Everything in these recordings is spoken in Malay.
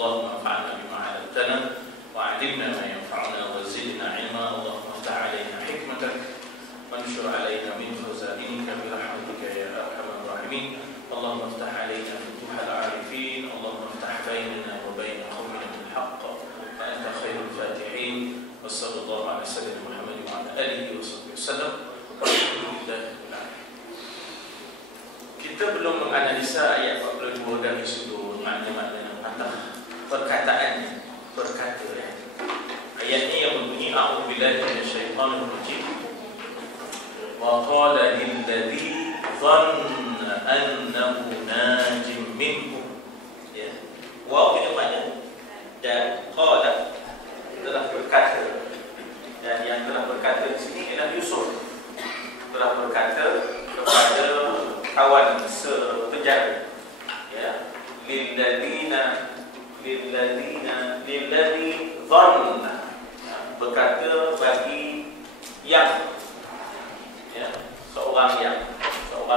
اللهم انفعنا بما علمتنا وعلمنا ما ينفعنا وزدنا علما. اللهم افتح علينا حكمتك وانشر علينا من خزائنك برحمتك يا ارحم الراحمين. اللهم افتح علينا فتوح العارفين. اللهم افتح بيننا وبين قومنا بالحق فانت خير الفاتحين. وصلى الله على سيدنا محمد وعلى اله وصحبه وسلم. Kita belum menganalisa ayat 42 dari sudut makna-makna yang patah perkataannya, berkata ya. Ayat ini yang berbunyi a'udzubillahi minasyaitonir rajim. Wa qala lil ladzi dhanna annahu najim minhu. Ya. Wa itu makna dan qala telah berkata, dan yang telah berkata di sini ialah Yusuf. Telah berkata kepada kawan sepenjara, ya, lilladzi dhanna, berkata bagi yang, ya, seorang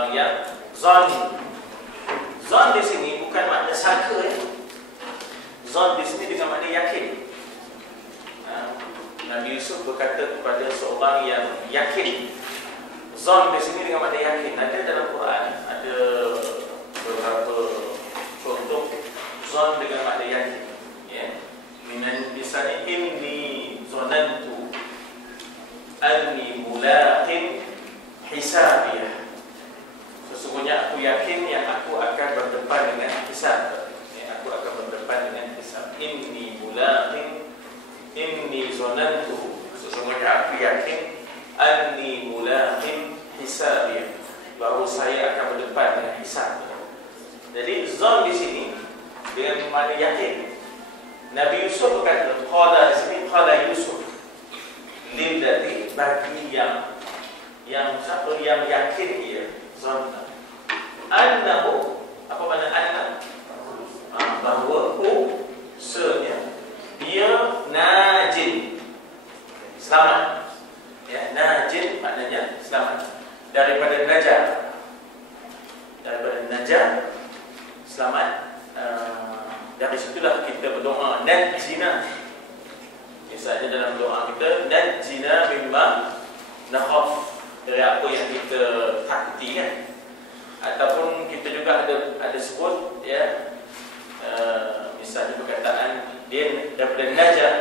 yang zon di sini bukan makna sangka, ya. Zon di sini dengan makna yakin. Nabi Yusuf berkata kepada seorang yang yakin. Zon di sini dengan makna yakin. Ada dalam Quran, ada beberapa contoh zon dengan makna yakin. Ya. Misalnya inni zonantu anni mulaqin hisabiyah. Sesungguhnya aku yakin yang aku akan berdepan dengan hisab. Ya, aku akan berdepan dengan hisab. Inni mulaqin, inni zonantu, sesungguhnya aku yakin anni mulaqin hisabiyah, bahawa saya akan berdepan dengan hisab. Jadi zon di sini dengan makna yakin. Nabi Yusuf berkata, qala di sini qala Yusuf lil ladzi, bagi yang siapa yang yakin ia, zanna annahu, apa makna anna? Bahawa senya dia najin, selamat. Ya, najin maknanya selamat daripada najah. Daripada najah, selamat. Dari situlah kita berdoa najjina. Misalnya dalam doa kita najjina mimma nakhaf, dari apa yang kita takuti, kan. Ataupun kita juga ada sebut, ya, misalnya perkataan dia daripada najah,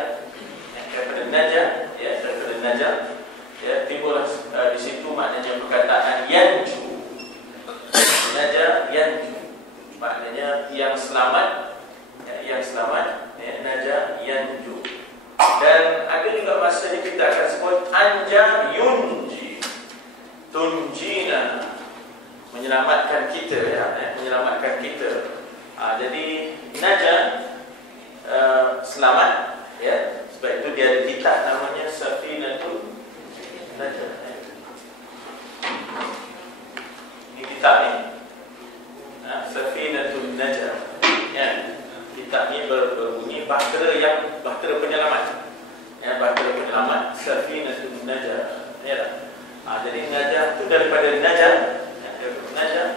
daripada najah, ya, daripada najah. Ya, timbul di situ maknanya perkataan yanju. Naja yanju, maknanya yang selamat, ya, yang selamat, ya, naja yanju. Dan ada juga masanya kita akan sebut anja yunji, tunjina, menyelamatkan kita, ya, menyelamatkan kita. Jadi naja selamat, ya. Sebab itu dia ada kitab namanya Safinatul Najah. Ini kitab ni, Safinatul Najah, ya. Kitab ni berbunyi bahtera penyelamat, ya, bahtera penyelamat, Safinatul Najah, ya. Jadi Najah itu daripada Najah, ya, daripada Najah,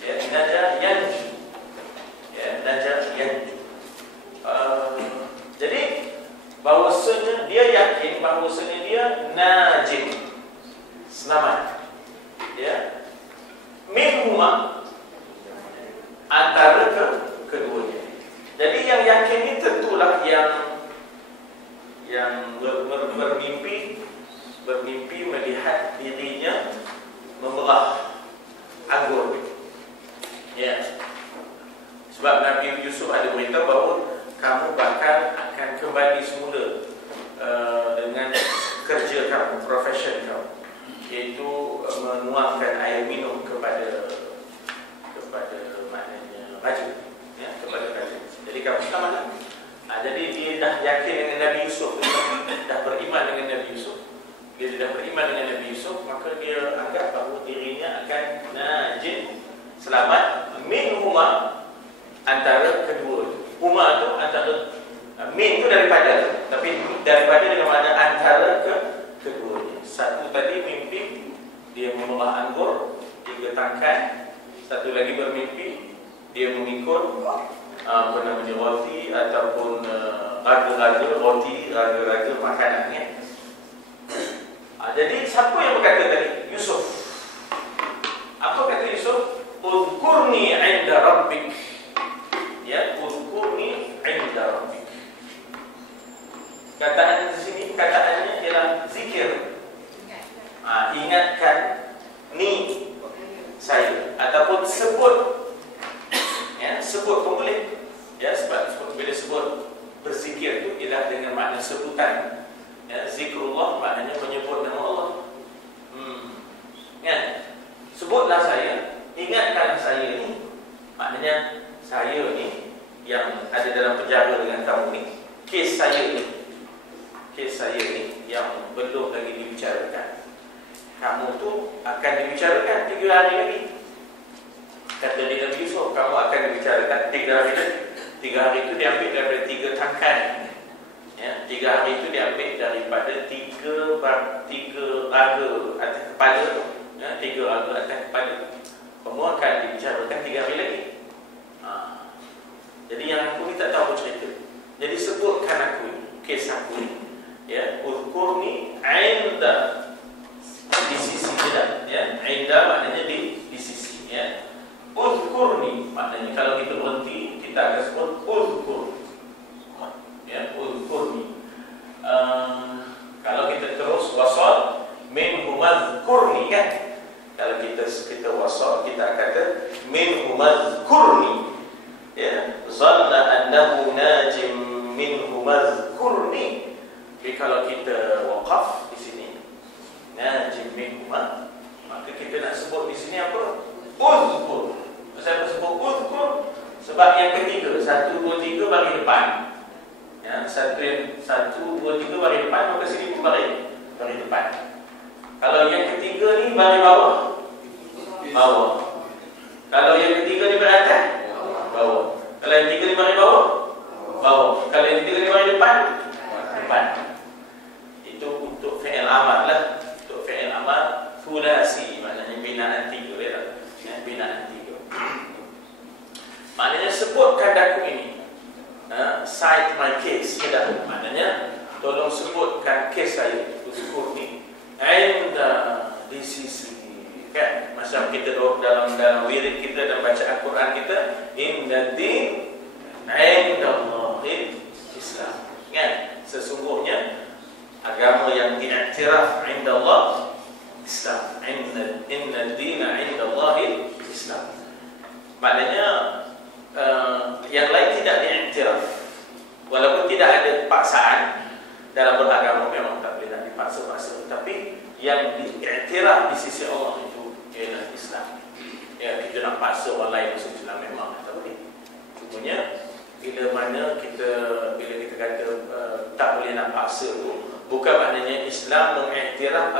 ya, Najah yanju, ya, Najah yanju. Jadi bahawasanya dia yakin bahawasanya dia najin, selamat, ya, minhuma, antara keduanya. Jadi yang yakin ini tentulah yang bermimpi melihat dirinya memerah anggur, ya. Sebab Nabi Yusuf ada beritahu bahawa kamu bahkan akan kembali semula dengan kerja kamu, profession kamu, iaitu menuangkan air minum kepada maknanya baju, ya, kepada baju. Jadi kamu selamat. Jadi dia dah yakin dengan Nabi Yusuf, dah beriman dengan Nabi Yusuf. Dia dah beriman dengan Nabi Yusuf, maka dia anggap bahawa dirinya akan najin, selamat, min huma, antara kedua. Huma itu antara, min itu daripada, tapi daripada dengan makna antara keduanya. Satu tadi mimpi dia memerah anggur, dia getangkan. Satu lagi bermimpi dia memikul apa namanya, roti ataupun raga-raga roti, raga-raga makanannya. Jadi siapa yang berkata tadi? Yusuf. Apa kata Yusuf? Udhkurni 'inda rabbik. Ya, udhkurni 'inda rabbik. Kataan di sini, kataannya ialah zikir. Ingatkan ni saya, ataupun sebut. Ya, sebut pun boleh. Ya, sebab bila sebut berzikir itu ialah dengan makna sebutan. Ya, zikrullah maknanya menyebut nama Allah. Ya, sebutlah saya, ingatkan saya ni. Maknanya saya ni yang ada dalam penjara dengan kamu ni, kes saya ni. Kes saya ni yang belum lagi dibicarakan. Kamu tu akan dibicarakan 3 hari lagi. Kata dia Nabi Yusuf, kamu akan dibicarakan 3 hari lagi. 3 hari itu diambil daripada 3 tangkan. Ya, 3 hari itu diambil daripada 3 raga atas kepala. Ya, 3 raga atas kepala. Kamu akan dibicarakan 3 hari lagi. Jadi yang aku ni tak tahu cerita. Jadi sebutkan aku ni, kes aku ni. Ya, udhkurni 'inda, di sisi kita. Ya, 'inda maknanya di sisi. Ya, udhkurni maknanya kalau kita berhenti kita akan sebut udhkur. Ya, udhkurni. Kalau kita terus wasal min humazkurni, kan? Kalau kita wasal kita kata min humazkurni. Ya, zanna annahu najim min humazkurni. Jadi kalau kita waqaf di sini najim min huma, maka kita nak sebut di sini apa? Uzkur. Kenapa sebut uzkur? Sebab yang ketiga, 1, 2, 3 baris depan. Ya, 1, 2, 3 baris depan, maka sini pun baris depan. Kalau yang ketiga ni baris bawah. Kalau yang ketiga ni baris atas, bawah. Kalau yang ketiga ni baris bawah. Kalau yang ketiga ni baris depan. Itu untuk fi'il amal lah. Untuk fi'il amal thulasi, maknanya binaan 3 ya, binaan 3. Maknanya sebutkan daku ini. Cite my case, ya. Maknanya tolong sebutkan kes saya. Ukur ni. And di sisi, kan? Macam kita dalam wirid kita dan bacaan Quran kita, inna din 'inda Allahil Islam. Kan? Sesungguhnya agama yang diiktiraf 'inda Allah Islam. Inna dina 'inda Allahil Islam. Maknanya yang lain tidak diiktiraf. Walaupun tidak ada paksaan dalam beragama, memang tak boleh nak dipaksa-paksa, tapi yang diiktiraf di sisi Allah itu ialah Islam. Ya, kita nak paksa orang lain masuk Islam memang tak boleh. Cumanya bila kita kata tak boleh nak paksa tu, bukan maknanya Islam mengiktiraf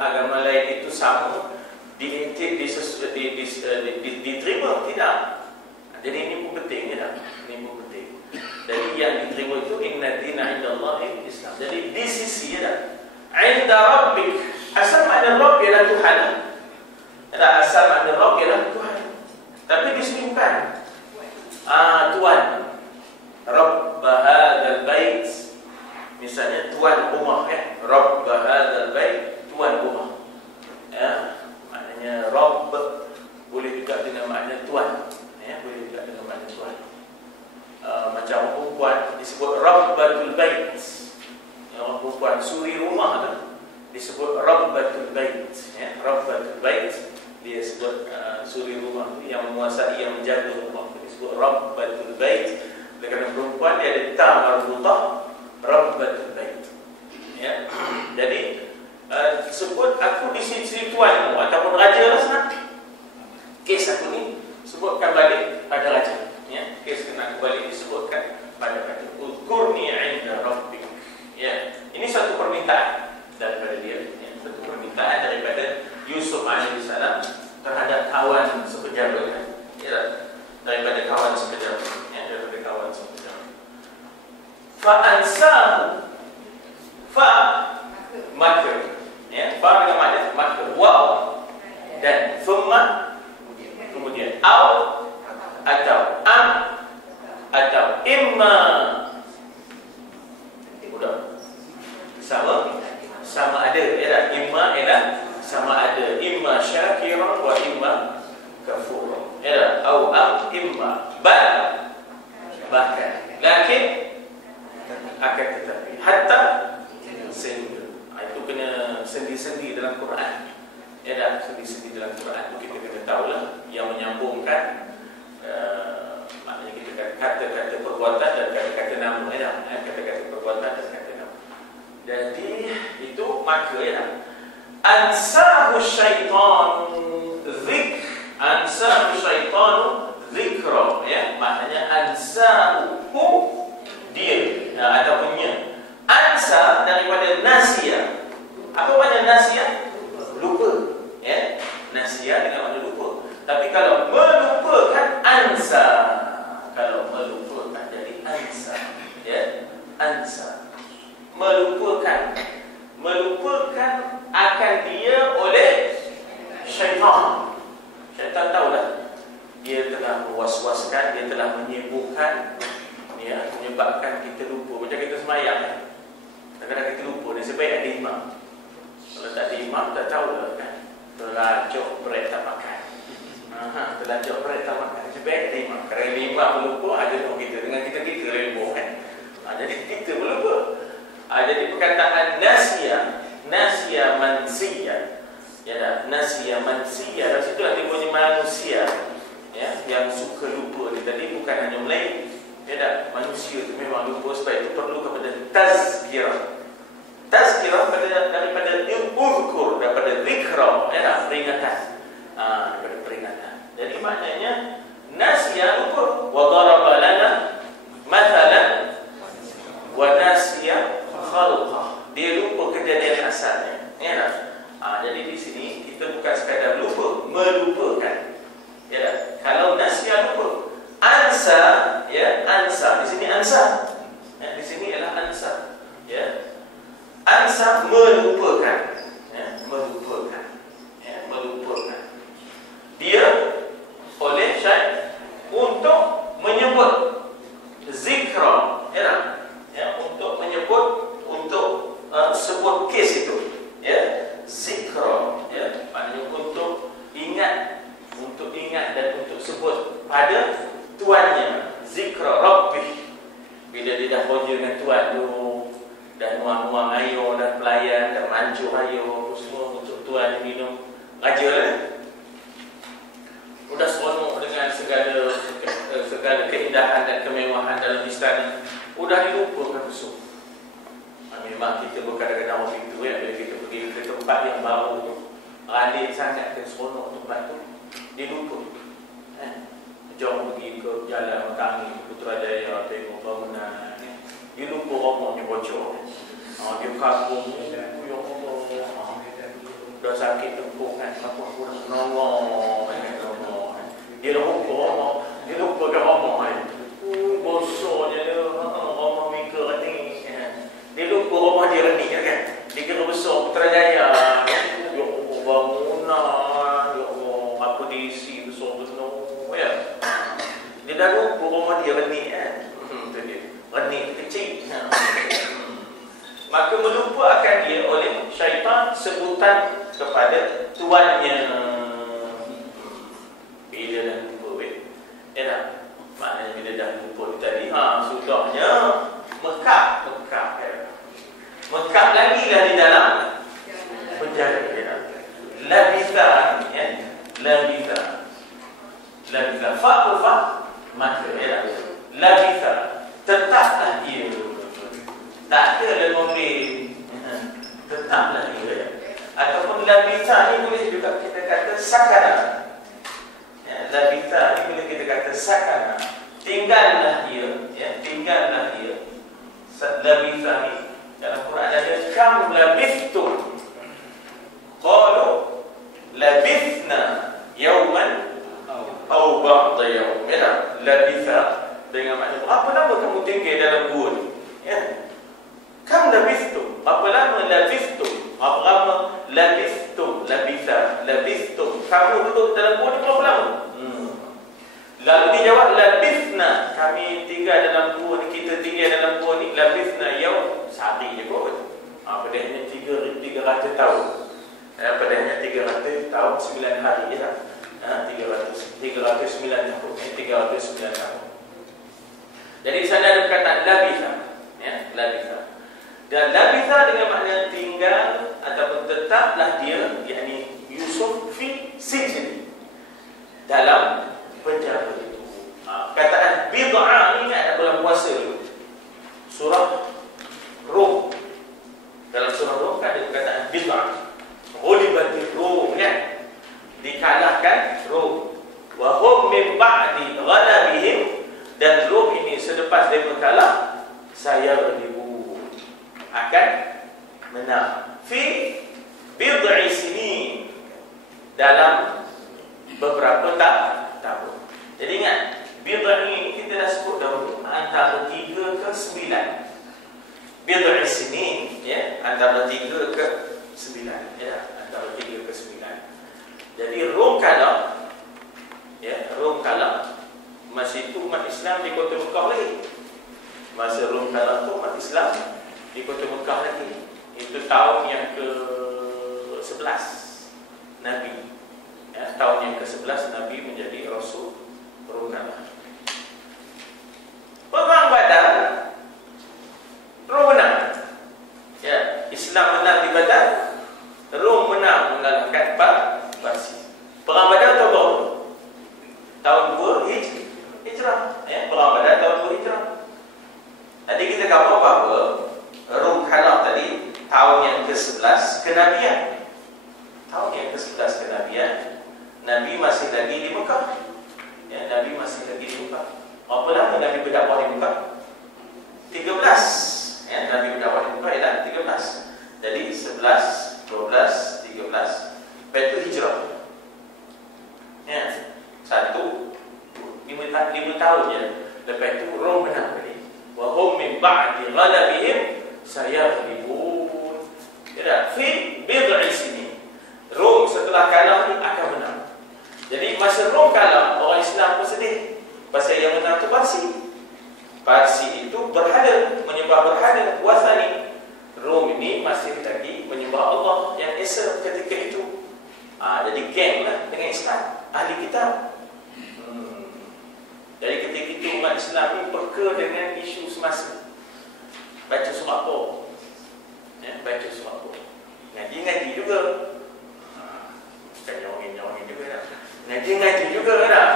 agama lain itu sama, diterima, tidak. Jadi ini pun penting, ya. Ini pun penting. Jadi yang diterima itu inna dina 'inda Allahil Islam. Jadi di sisi, ya. 'Inda rabbik. Asal makna Rabb ialah Tuhan. Asal makna Rabb ialah Tuhan. Tapi di sini bukan. Tuhan. Rabb hadzal bait. Misalnya tuan rumah, ya. Rabb hadzal bait, tuan rumah. Ya, maknanya Rabb boleh juga dengan makna tuan. Ya, boleh juga dengan makna tuan. Macam perempuan disebut Rabbatul Bait. Ya, orang perempuan suri rumah tu disebut Rabbatul Bait. Ya, Rabbatul Bait, dia sebut suri rumah tu yang menguasai, yang menjaga rumah tu disebut Rabbatul Bait. Kerana perempuan dia ada ta marbutah, Rabbatul Bait. Ya. Jadi sebut aku di sisi tuanmu ataupun raja lah senang. Kes aku ni sebutkan balik pada raja. Ya, kes kena aku balik disebutkan pada raja. Udhkurni 'inda rabbik. Ya, ini satu permintaan daripada dia. Ya, satu permintaan daripada Yusuf AS terhadap kawan sepenjara. Ya, daripada kawan sepenjara. Ya, daripada kawan sepenjara. Fa'ansahu. Maka. Ya, fa dengan makna maka. Waw dan thumma, kemudian au atau am imma udah sama ada ya, imma ialah sama ada, imma syakiran wa imma kafur ya, au imma bahkan lakin akan tetapi hatta sehingga itu kena sendi-sendi dalam Quran ya, dah sendi-sendi dalam Quran itu kita kena tahulah yang menyambungkan maknanya kita kata-kata perbuatan dan kata-kata nama ya, kata-kata perbuatan dan kata nama. Jadi itu maka ya, ansahu syaitan zikra ya, maknanya ansahu dia. Nah, ada punya ansa daripada nasia. Apa makna nasia? Lupa ya, nasia dengan makna lupa. Tapi kalau melupakan ansa, kalau melupakan jadi ansa ya, ansa melupakan akan dia oleh syaitan. Syaitan tahulah dia telah mewaswaskan, dia telah menyibukkan ya, menyebabkan kita lupa. Macam kita semayang kan, kadang-kadang kita lupa dan sebaik ada imam. Kalau tak ada imam tak tahulah kan, terlacak berat tak makan. Terlacak berat tak makan, sebaik ada imam. Kerana imam lupa, ada kita dengan kita lembuh kan. Jadi kita lupa. Jadi perkataan nasia mansia ya, nasia mansia dari situlah timbulnya manusia ya, yang suka lupa. Dia tadi bukan hanya Melayu ya, dah, manusia itu memang lupa. Sebab itu perlu kepada tazkirah daripada uzkur, daripada zikra ya, dah, peringatan daripada peringatan. Jadi maknanya nasia lupa. Wa daraba lana mathalan wa nasiya khalqah, dia lupa kejadian asalnya ya. Jadi di sini kita bukan sekadar lupa, melupakan ya. Kalau nasia lupa, ansa ya, ansa di sini ansa ya, di sini ialah ansa ya, ansa melupakan ya, melupakan dia oleh syaitan untuk menyebut zikra ya, untuk menyebut, untuk sebut kes itu ya, zikra ya, maknanya untuk ingat dan untuk sebut pada tuannya, zikra rabbih. Bila dia dah kerja dengan tuan tu, dah nuang-nuang air, dah pelayan, dah mancur air semua untuk tuan minum, raja lah, sudah seronok dengan segala keindahan dan kemewahan dalam istana, sudah dilupakan musuh. Memang kita berkadang-kadang waktu itu ya, bila kita pergi ke tempat yang baru, ralik sangat dan seronok tempat tu, dia lupa. Jom pergi ke Jalan Mekangi, Putrajaya, tengok bangunan, dia lupa romoknya bocor. Dia kagum, ya Allah, dah sakit tengkuk kan, aku dah nongol, dia lupa romok, dia lupa ke romok ni. Bosornya dia, romok mikir ni. Dia lupa rumah dia renik kan. Dia kira besar Putrajaya. Ya Allah, bangunan, ya Allah, apa diisi besar-besar ya. Dia dah lupa rumah dia renik kan. Itu dia, renik kecil. Maka melupakan dia oleh syaitan sebutan kepada tuannya. Bila dah lupa ya dah, maknanya bila dah lupa tadi, sudahnya Mekah ya. Mekah lagi lah di dalam penjara ya. Labitha ya, labitha fa maka ya, labitha tetaplah dia, tak ada lebih, tetaplah dia ya. Ataupun labitha ni boleh juga kita kata sakana ya, labitha ni boleh kita kata sakana, tinggallah dia ya, tinggallah dia. Labitha ni dalam Quran ada kam labithtum, qalu labithna yawman aw ba'da yawm ya. Labitha dengan makna berapa lama kamu tinggal dalam gua ni ya. Kam labithtum, berapa lama labithtum, berapa lama labithtum, labithtum, kamu duduk dalam gua ni berapa lama? Lalu dia jawab labithna, kami tinggal dalam gua ni, kita tinggal dalam gua ni labithna yaum, sehari je kot. Padahal 300 tahun. Padahal 300 tahun 9 hari je lah. 309 tahun. 309 tahun. Jadi di sana ada perkataan labitha, ya, labitha. Dan labitha dengan makna tinggal ataupun tetaplah dia, yakni Yusuf fi sijn, dalam penjara itu. Perkataan bid'ah ni ada bulan puasa dulu. Surah Rum. Dalam surah Rum kan ada perkataan bid'ah. Ghulibatir Rum, kan? Dikalahkan Rum. Wa hum min ba'di ghalabihim, dan Rum ini selepas dia kalah, saya ribu akan menang fi bid'i sinin, dalam beberapa tahun. Jadi ingat, bid'i ini kita dah sebut dahulu, antara 3 ke 9. Bid'i sinin, ya, antara 3 ke 9, ya, antara 3 ke 9. Jadi Rom kalah, ya, Rom kalah. Masa itu umat Islam di kota Mekah lagi. Masa Rom kalah tu umat Islam di kota Mekah lagi. Itu tahun yang ke-11 Nabi, ya, tahun yang ke-11 Nabi menjadi Rasul. Rom kalah. Perang Badar, Rom menang. Ya, Islam menang di Badar, Rom menang mengalahkan Parsi. Perang Badar tahun berapa? Tahun 2 Hijrah. Ya, Perang Badar tahun 2 Hijrah. Tadi kita kata bahawa Rom kalah tadi tahun yang ke-11 kenabian. Tahun yang ke-11 kenabian, Nabi masih lagi di Mekah. Ya, Nabi masih lagi di Mekah. Berapa lama Nabi berdakwah di Mekah? 13. Ya, Nabi berdakwah di Mekah ialah 13. Jadi 11, 12, 13. Lepas itu hijrah. Ya, 5 tahun je. Lepas itu Rom menang tadi. Wa hum min ba'di ghalabihim sayaghlibun. Ya, fi bid'i sinin. Rom setelah kalah ni akan menang. Jadi masa Rom kalah, orang Islam pun sedih. Pasal yang menang tu Parsi. Parsi itu berhala, menyembah berhala, wasani. Rom ini masih lagi menyembah Allah yang esa ketika itu. Jadi geng lah dengan Islam, ahli kitab. Jadi ketika itu umat Islam ini peka dengan isu semasa. Baca surah apa? Ya, baca surah apa? Ngaji juga. Bukan nyawangin juga dah. Ngaji juga dah.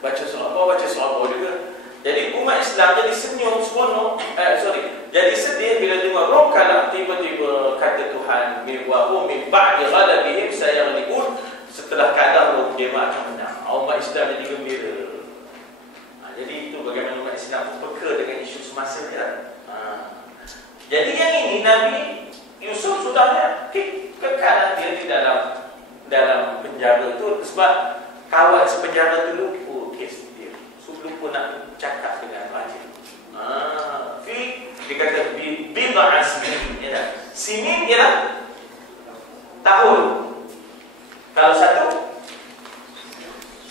Baca surah apa juga. Jadi umat Islam jadi senyum seronok. Jadi sedih bila tengok Rom kalah, tiba-tiba kata Tuhan, wa hum min ba'di ghalabihim sayaghlibun. Setelah kalah Rom, dia akan menang. Umat Islam jadi gembira. Jadi itu bagaimana umat Islam peka dengan isu semasa dia. Jadi yang ini Nabi Yusuf sudah kekal dia di dalam penjara itu sebab kawan sepenjara dulu kes dia. Sebelum pun nak cakap dengan raja. Dia kata bid'a sinin, ya. Sinin ialah tahun. Kalau satu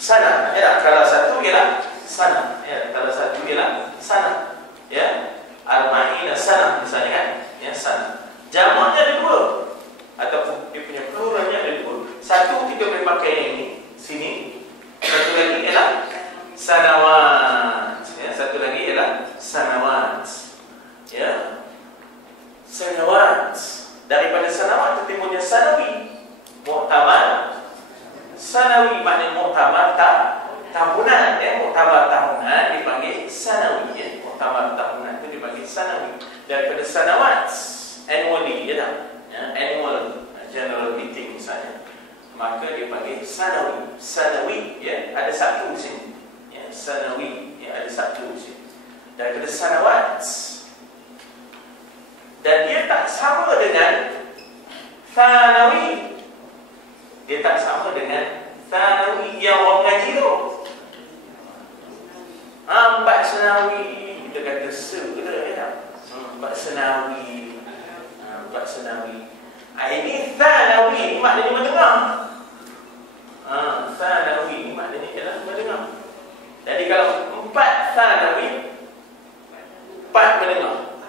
sana, ya. Kalau satu ialah sana, ya. Kalau satu ialah sana, ya. Arba'ina sana misalnya kan, ya, sana. Jamaknya ada 2 ataupun dia punya pluralnya ada 2. Satu kita boleh pakai yang ini, sini. Satu lagi ialah sanawat, ya. Satu lagi ialah sanawat, ya. Sanawat. Daripada sanawat tertimbulnya sanawi. Muktamar sanawi, maknanya muktamar tahunan, ya. Muktamar tahunan dipanggil sanawi, ya. Muktamar tahunan itu dipanggil sanawi. Daripada sanawat, annually, ya, annual general meeting misalnya, maka dia panggil sanawi. Sanawi, ya, ada satu di sini, ya. Sanawi, ya, ada satu di sini. Daripada sanawat. Dan dia tak sama dengan thanawi. Dia tak sama dengan thanawi yang orang mengaji tu. Empat senawi, kita kata ya. Empat senawi. Empat senawi. Ini thanawi, ini maknanya mendengar. Thanawi ini maknanya ialah mendengar. Jadi kalau 4 thanawi, 4 menengah.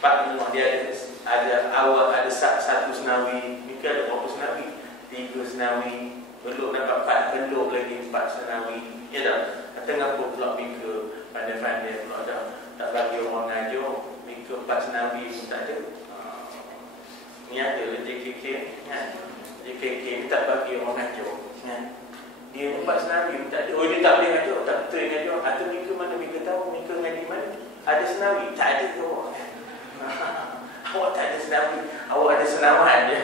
4 menengah dia ada awal, ada satu senawi, mungkin ada berapa senawi? 3 senawi, belum dapat 4, belum lagi 4 senawi. Ya tak? Tengah pun pula mika pandai-pandai pula tak bagi orang ngajar, mika 4 senawi pun tak ada. Ni ada lah JKK kan? JKK ni tak bagi orang ngajar kan? Dia 4 senawi pun tak ada. Oh, dia tak boleh ngajar, tak betul ngajar. Atau mika mana, mika tahu, mika ngaji mana? Ada senawi? Tak ada ke awak kan? Awak tak ada senawi, awak ada senawan je.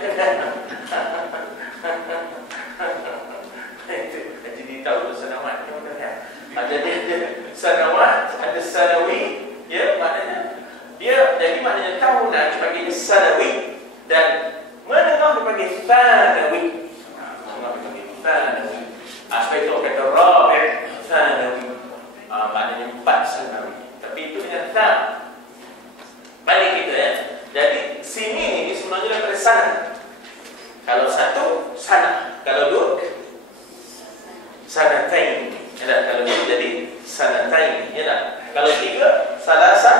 Jadi tahu senawan ni mana kan? Jadi ada senawan, ada sanawi, ya, maknanya dia, jadi maknanya tahu nak dipanggil sanawi, dan menengah dipanggil thanawi. Menengah dipanggil thanawi. Aspek itu kata rabi' thanawi, maknanya 4 sanawi. Tapi itu dengan tham. Balik kita ya. Jadi sini ini sebenarnya daripada sana. Kalau satu, sana. Kalau dua, sanatain. Ya tak? Kalau dua jadi sanatain. Ya tak? Kalau tiga, salasa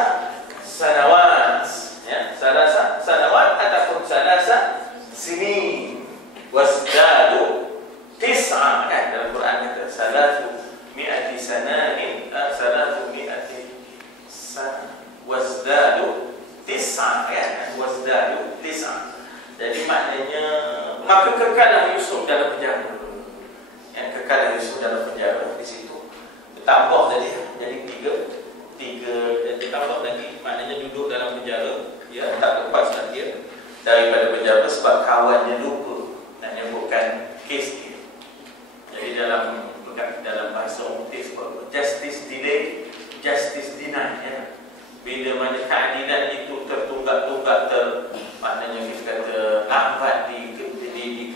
sanawat. Ya, salasa sanawat ataupun salasa sini. Wasdadu tis'a. Kan dalam Quran kata salatu mi'ati sananin, salatu mi'ati sana. Wasdadu tis'a, ya, wasdadu tis'a. Jadi maknanya maka kekallah Yusuf dalam penjara. Yang kekallah Yusuf dalam penjara di situ. Tambah tadi, jadi tiga ditambah lagi, maknanya duduk dalam penjara, ya, tak lepas lagi dia daripada penjara sebab kawannya lupa nak nyebutkan kes dia. Jadi dalam bahasa umum justice delay, justice denied, ya. Bila mana keadilan itu tertunggak-tunggak, maknanya kita kata lambat diadili,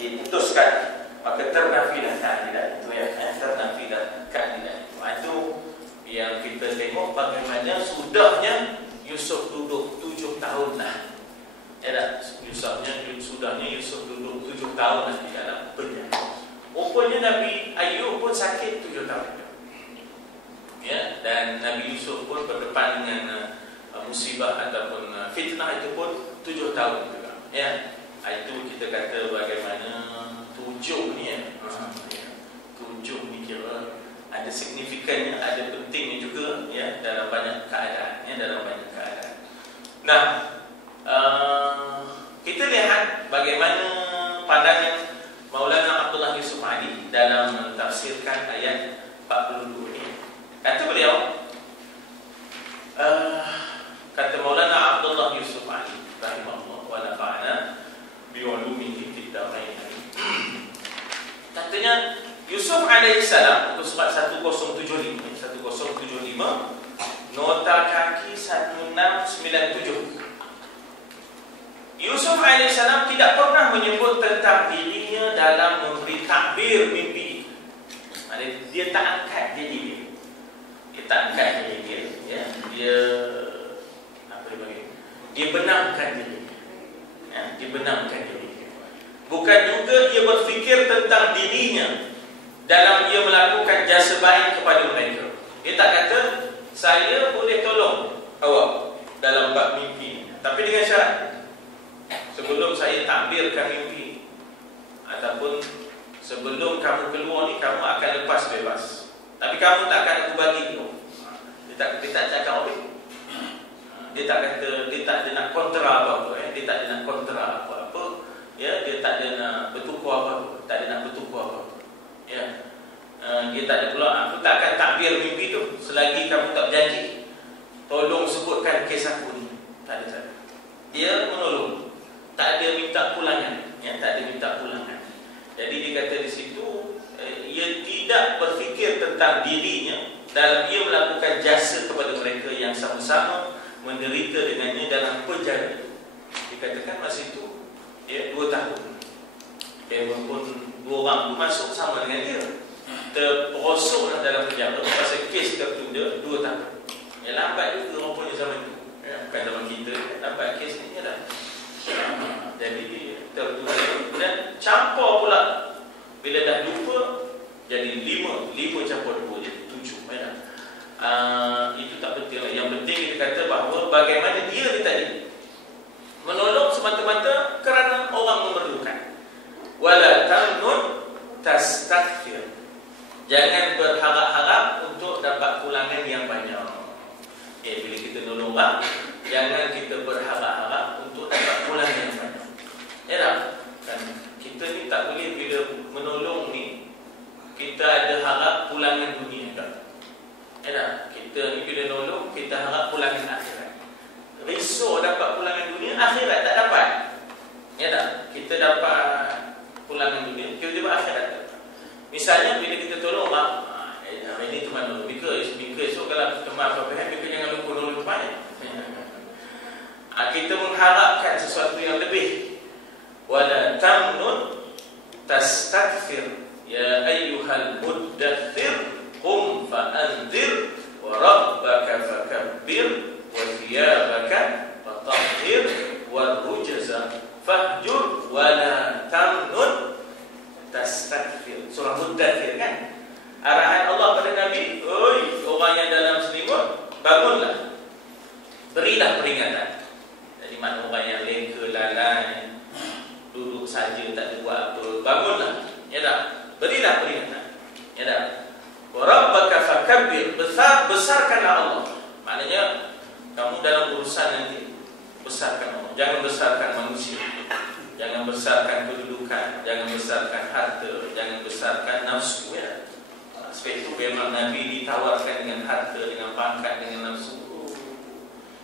diputuskan, maka ternafilah keadilan itu, ya, ternafilah keadilan itu. Itu yang kita tengok bagaimana sudahnya Yusuf duduk 7 tahun lah. Ya tak? Sudahnya Yusuf duduk 7 tahun lah di dalam penjara. Rupanya Nabi Ayub pun sakit 7 tahun. Ya, dan Nabi Yusuf pun berdepan dengan musibah ataupun fitnah itu pun 7 tahun juga. Ya, itu kita kata bagaimana 7 ni, ya. 7 ni kira ada signifikannya, ada pentingnya juga, ya, dalam banyak keadaan, ya, dalam banyak keadaan. Nah, kita lihat bagaimana pandangan Maulana Abdullah Yusuf Ali dalam mentafsirkan ayat 42 ini. Kata beliau, kata Maulana Abdullah Yusuf Ali rahimahullah wa nafa'ana bi ulumihi fid dharain. Katanya Yusuf alaihissalam, untuk surat 1075 nota kaki 1697. Yusuf alaihissalam tidak pernah menyebut tentang dirinya dalam memberi takbir mimpi. Dia tak angkat diri dia. Dia tak angkat diri dia, ya. Dia apa dia panggil? Dia benamkan diri. Ya, dia benamkan diri. Bukan juga ia berfikir tentang dirinya dalam ia melakukan jasa baik kepada mereka. Dia tak kata saya boleh tolong awak dalam bab mimpi, tapi dengan syarat sebelum saya takbirkan mimpi ataupun sebelum kamu keluar ni, kamu akan lepas bebas. Tapi kamu tak akan aku bagi tu. Dia tak cakap apa. Dia tak kata, dia tak ada nak kontra apa-apa, dia tak ada nak kontra apa-apa, ya, dia tak ada nak bertukar apa-apa, tak ada nak bertukar apa-apa, ya. Dia tak ada pula, aku tak akan takbir mimpi tu selagi kamu tak berjanji tolong sebutkan kes aku ni. Tak ada. Dia menolong, tak ada minta pulangan, ya, tak ada minta pulangan. Jadi dia kata di situ, ia tidak berfikir tentang dirinya dalam ia melakukan jasa kepada mereka yang sama-sama menderita dengannya dalam penjara. Dikatakan masa itu, ya, 2 tahun. Walaupun 2 orang itu masuk sama dengan dia, terperosoklah dalam penjara pasal kes tertunda 2 tahun. Ya, lambat juga rupanya zaman itu, ya, bukan zaman kita, lambat kes ni, ya, dah. Jadi tertunda dan campur pula. Bila dah lupa jadi 5 campur 2 jadi 7. bagaimana dia tadi menolong semata-mata kerana orang memerlukan. Wala tamnun tastakthir. Jangan berharap-harap untuk dapat pulangan yang banyak. Bila kita nolong orang, jangan kita berharap-harap untuk dapat pulangan yang banyak. Ya tak? Kan kita ni tak boleh bila menolong ni kita ada harap pulangan dunia tak? Ya tak? Kita ni bila nolong kita harap pulangan akhirat. Risau dapat pulangan dunia, akhirat tak dapat. Ya tak? Kita dapat pulangan dunia, tiba-tiba akhirat tak dapat. Misalnya bila kita tolong orang, hari ni teman nolong Bika esok kalau teman apa-apa Bika jangan lupa nolong teman. Kita mengharapkan sesuatu yang lebih. Wala tamnun tastakthir. Ya ayyuhal muddathir qum fa'anzir wa rabbaka fakabbir wa thiyabaka fatahhir wal rujza fahjur wala tamnun tastakthir. Surah Muddathir kan? Arahan Allah pada Nabi, oi orang yang dalam selimut, bangunlah, berilah peringatan. Jadi mana orang yang leka, lalai, duduk saja tak ada buat apa, bangunlah, ya tak? Berilah peringatan, ya tak? Wa rabbaka fakabbir, besarkanlah Allah. Maknanya kamu dalam urusan nanti besarkan Allah. Jangan besarkan manusia, jangan besarkan kedudukan, jangan besarkan harta, jangan besarkan nafsu, ya. Sebab itu memang Nabi ditawarkan dengan harta, dengan pangkat, dengan nafsu,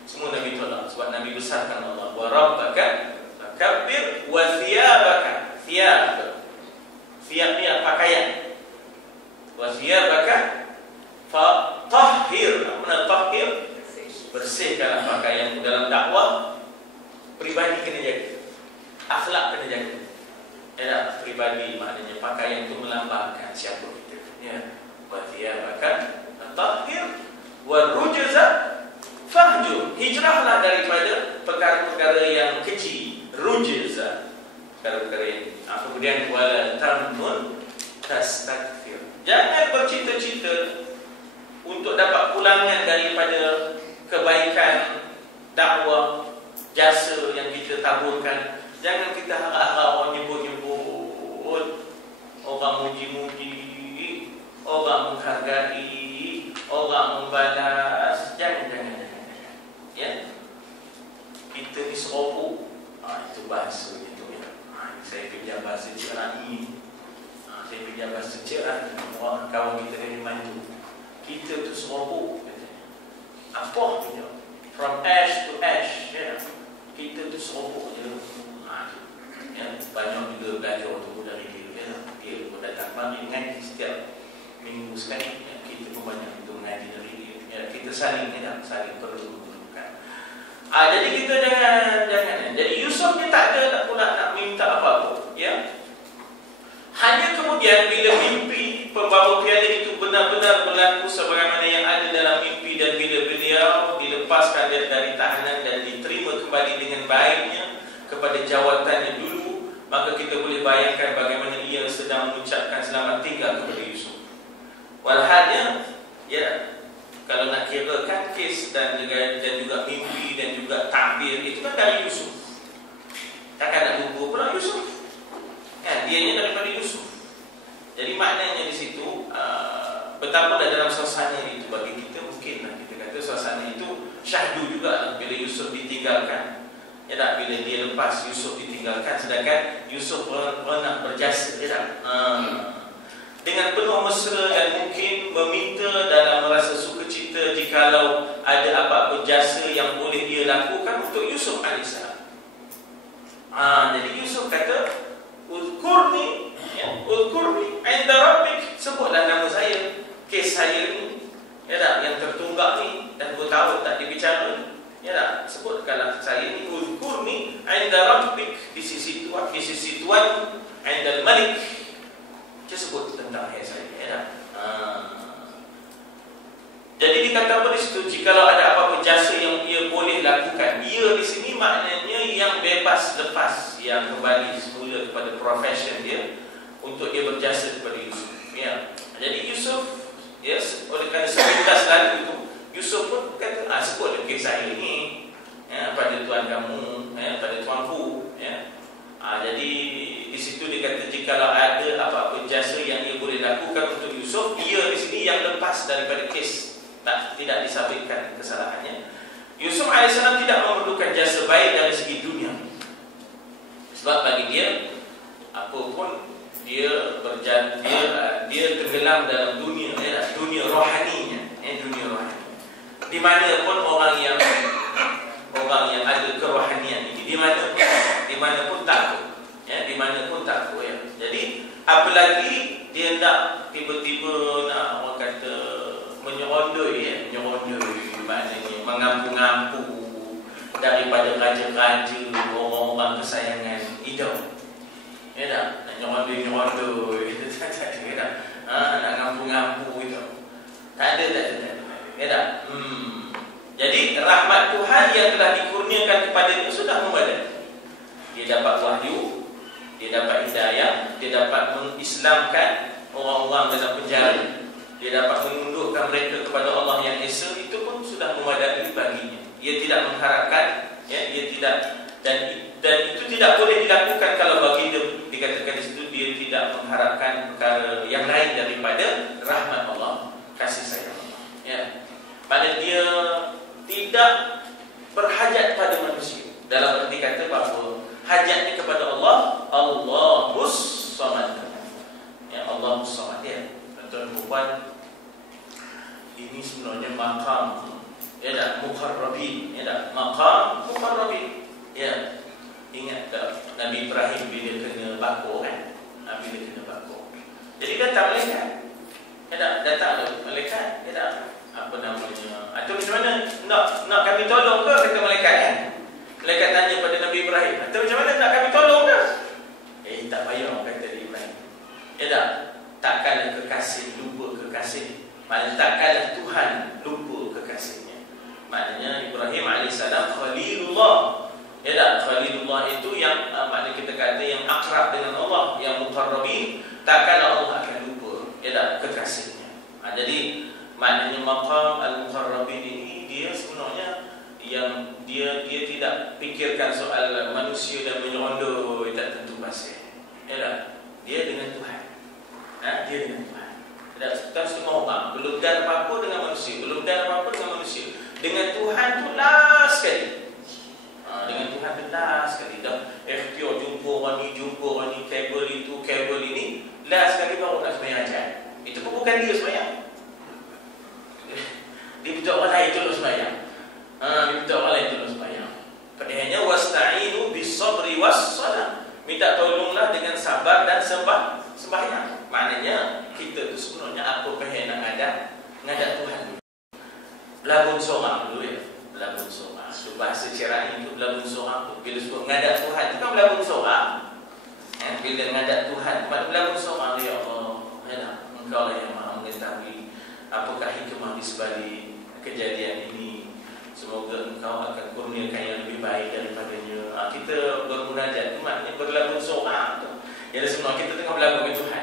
semua Nabi tolak. Sebab Nabi besarkan Allah. Wa rabbaka fakabbir wa thiyabaka. Thiyab ni pakaian. Wa thiyabaka fatahhir. Apa tahhir? Bersihkanlah pakaian. Dalam dakwah pribadi kena jaga, akhlak kena jaga. Ya, pribadi maknanya pakaian itu melambangkan siapa kita. Ya. Wa thiyabaka fatahhir wa rujza fahjur. Hijrahlah daripada perkara-perkara yang kecil. Rujza, perkara-perkara yang kemudian wala tamnun tastakthir. Jangan bercita-cita untuk dapat pulangan daripada kebaikan dakwah, jasa yang kita taburkan. Jangan kita harap-harap orang nyebut-nyebut, orang muji-muji, orang menghargai, orang membalas. Jangan. Ya, kita ni seropok. Itu bahasa itu ya. Saya pinjam bahasa Cik Rani. Saya pinjam bahasa Cik Rani. Orang kawan kita dari Manju. Kita tu seropok. Apa punya? From ash to ash. Ya. Kita tu seropok je. Ya. Banyak juga belajar tu dari dia. Ya. Dia pun datang mari mengaji setiap minggu sekali. Ya. Kita pun banyak untuk mengaji dari dia. Ya. Kita saling perlu. Jadi kita jangan. Jadi Yusuf ni tak ada nak pula nak minta apa-apa, ya. Hanya kemudian bila mimpi pembawa piala itu benar-benar berlaku sebagaimana yang ada dalam mimpi, dan bila beliau dilepaskan dari tahanan dan diterima kembali dengan baiknya kepada jawatannya dulu, maka kita boleh bayangkan bagaimana ia sedang mengucapkan selamat tinggal kepada Yusuf. Walhalnya, ya. Kalau nak kirakan kes dan juga mimpi dan juga takbir itu kan dari Yusuf. Takkan nak lupa pula Yusuf. Kan dianya daripada Yusuf. Jadi maknanya di situ betapa dalam suasana itu bagi kita, mungkinlah kita kata suasana itu syahdu juga bila Yusuf ditinggalkan. Ya tak, bila dia lepas Yusuf ditinggalkan, sedangkan Yusuf pernah berjasa, ya tak? Dengan penuh mesra dan mungkin meminta dalam rasa sukacita jikalau ada apa-apa jasa yang boleh dia lakukan untuk Yusuf AS. Jadi Yusuf kata, Udkurni, ya, Udkurni inda rabbik, sebutlah nama saya, kes saya ni, ya tak, yang tertunggak ni, dan 2 tahun tak dibicara, ya tak, sebutkanlah saya ni, Udkurni inda rabbik, di sisi Tuhan, inda al-Malik. Dia sebut tentang saya, ya tak? Jadi dikata apa di situ? Jikalau ada apa-apa jasa yang ia boleh lakukan, ia di sini maknanya yang bebas lepas, yang kembali semula kepada profession dia untuk dia berjasa kepada Yusuf. Ya. Jadi Yusuf, yes, oleh kerana sepintas lalu itu, Yusuf pun kata, sebut okey saya ini pada tuan kamu, pada tuanku, jadi di situ dia kata jikalau ada apa-apa jasa yang ia boleh lakukan untuk Yusuf, ia di sini yang lepas daripada kes, tidak disabitkan kesalahannya. Yusuf AS tidak memerlukan jasa baik dari segi dunia, sebab bagi dia apa pun dia tenggelam dalam dunia, dunia rohaninya, dunia rohani. Di mana pun orang yang ada kerohanian ini, di mana pun takut, di mana pun takut, Jadi apalagi dia nak tiba-tiba nak orang kata menyerondoi, maknanya mengampu-ngampu daripada raja-raja, orang-orang kesayangan hidup. Nak nyerondoi, nak ngampu-ngampu itu. Tak ada. Jadi rahmat Tuhan yang telah dikurniakan kepadanya sudah memadai. Dia dapat wahyu, dia dapat hidayah, dia dapat mengislamkan orang-orang dalam penjara, dia dapat menundukkan mereka kepada Allah yang Esa. Itu pun sudah memadai baginya. Ia tidak mengharapkan, dia tidak, dan itu tidak boleh dilakukan kalau baginda dikatakan di situ dia tidak mengharapkan perkara yang lain daripada rahmat Allah, kasih sayang Allah. Pada dia tidak berhajat pada manusia. Dalam arti kata bahawa hajatnya kepada Allah, Allahus Samad. Allahus Samad. Tuan-tuan, ini sebenarnya maqam muqarrabin, maqam muqarrabin. Ingat tak Nabi Ibrahim bila kena bakor, bila kena bakor. Jadi datang malaikat. Datang malaikat, apa namanya? Atau macam mana? Nak kami tolong ke, kata malaikat kan? Malaikat tanya pada Nabi Ibrahim, atau macam mana nak kami tolong ke? Tak payah, kata Ibrahim. Takkanlah kekasih lupa kekasih. Maknanya takkanlah Tuhan lupa kekasihnya. Maknanya Ibrahim AS Khalilullah. Khalilullah itu yang maknanya kita kata yang akrab dengan Allah, yang muqarrabin. Takkanlah Allah akan lupa kekasihnya. Jadi maknanya maqam al-muqarrabin ini dia sebenarnya yang dia tidak fikirkan soal manusia dan menyerondoi, tak tentu pasal. Dia dengan Tuhan. Dia dengan Tuhan. Kita setengah orang belum ada apa-apa dengan manusia, Dengan Tuhan tu last sekali. Dengan Tuhan tu last sekali. Dah ikhtiar jumpa orang ni, kabel itu, kabel ini, last sekali baru nak sembahyang ajar. Itu pun bukan dia sembahyang. Dia minta orang lain tolong sembahyang. Padahalnya wasta'inu bis-sabri was-salah. Minta tolonglah dengan sabar dan sembahyang. Maknanya kita tu sebenarnya apakah yang nak ngadap Tuhan. Belabun seorang dulu belabun seorang. Itu bahasa Cerahi itu belabun seorang. Bila sebut ngadap Tuhan itu kan belabun seorang. Bila ngadap Tuhan, pada belabun seorang, ya Allah, Engkau lah yang maha mengetahui apakah hikmah di sebalik kejadian ini. Semoga Engkau akan kurniakan yang lebih baik daripadanya. Kita bermunajat, maknanya berlagu seorang tu. Jadi sebenarnya kita tengah berlagu dengan Tuhan,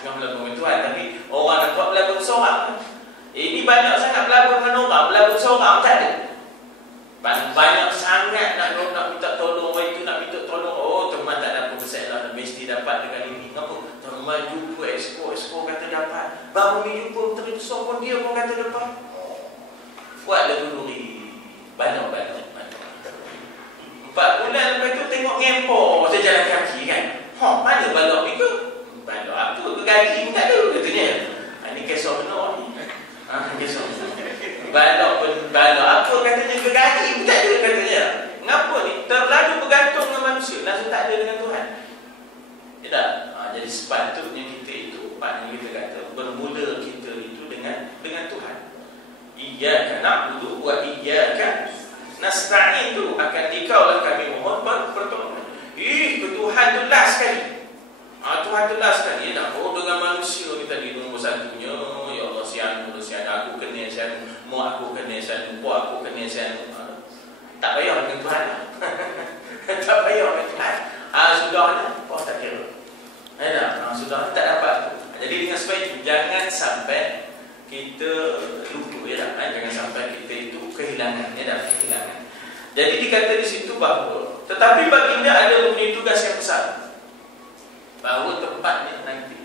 tengah berlagu dengan Tuhan, tapi orang nak buat berlagu seorang. Ini banyak sangat berlagu dengan orang, berlagu seorang tak ada. Banyak sangat nak minta tolong, itu nak minta tolong. Oh, teman tak dapat masalah, mesti dapat dengan ini. Kenapa? Teman jumpa exco kata dapat. Baru ni jumpa terus pun dia pun kata dapat. Buatlah dulu ni balok. 4 bulan lepas tu tengok ngempor saya jalan kaki kan. Mana balok ni ke? Balok apa ke gaji pun tak ada katanya. Ini kisah benar ni. Kisah balok apa katanya ke gaji pun tak ada katanya. Ngapa ni? Terlalu bergantung dengan manusia, langsung tak ada dengan Tuhan. Jadi sepatutnya kita itu, maknanya kita kata bermula kita itu dengan Tuhan. Iyyaka na'budu wa iyyaka nasta'in, tu akan dikaulah kami mohon pertolongan. Ke Tuhan tu last sekali. Tuhan tu last sekali. Dengan manusia kita di nombor satunya. Ya Allah, sianu aku kena sianu, mak aku kena sianu, buat aku kena sianu. Tak payah dengan Tuhan. Tak payah dengan Tuhan. Sudahlah, tak kira. Sudah tak dapat. Jadi dengan sebab itu jangan sampai kita lupa, jangan sampai kita itu kehilangan kehilangan, ya dah kehilangan. Jadi dikata di situ bahawa, tetapi baginda ada mempunyai tugas yang besar, bahawa tempatnya nanti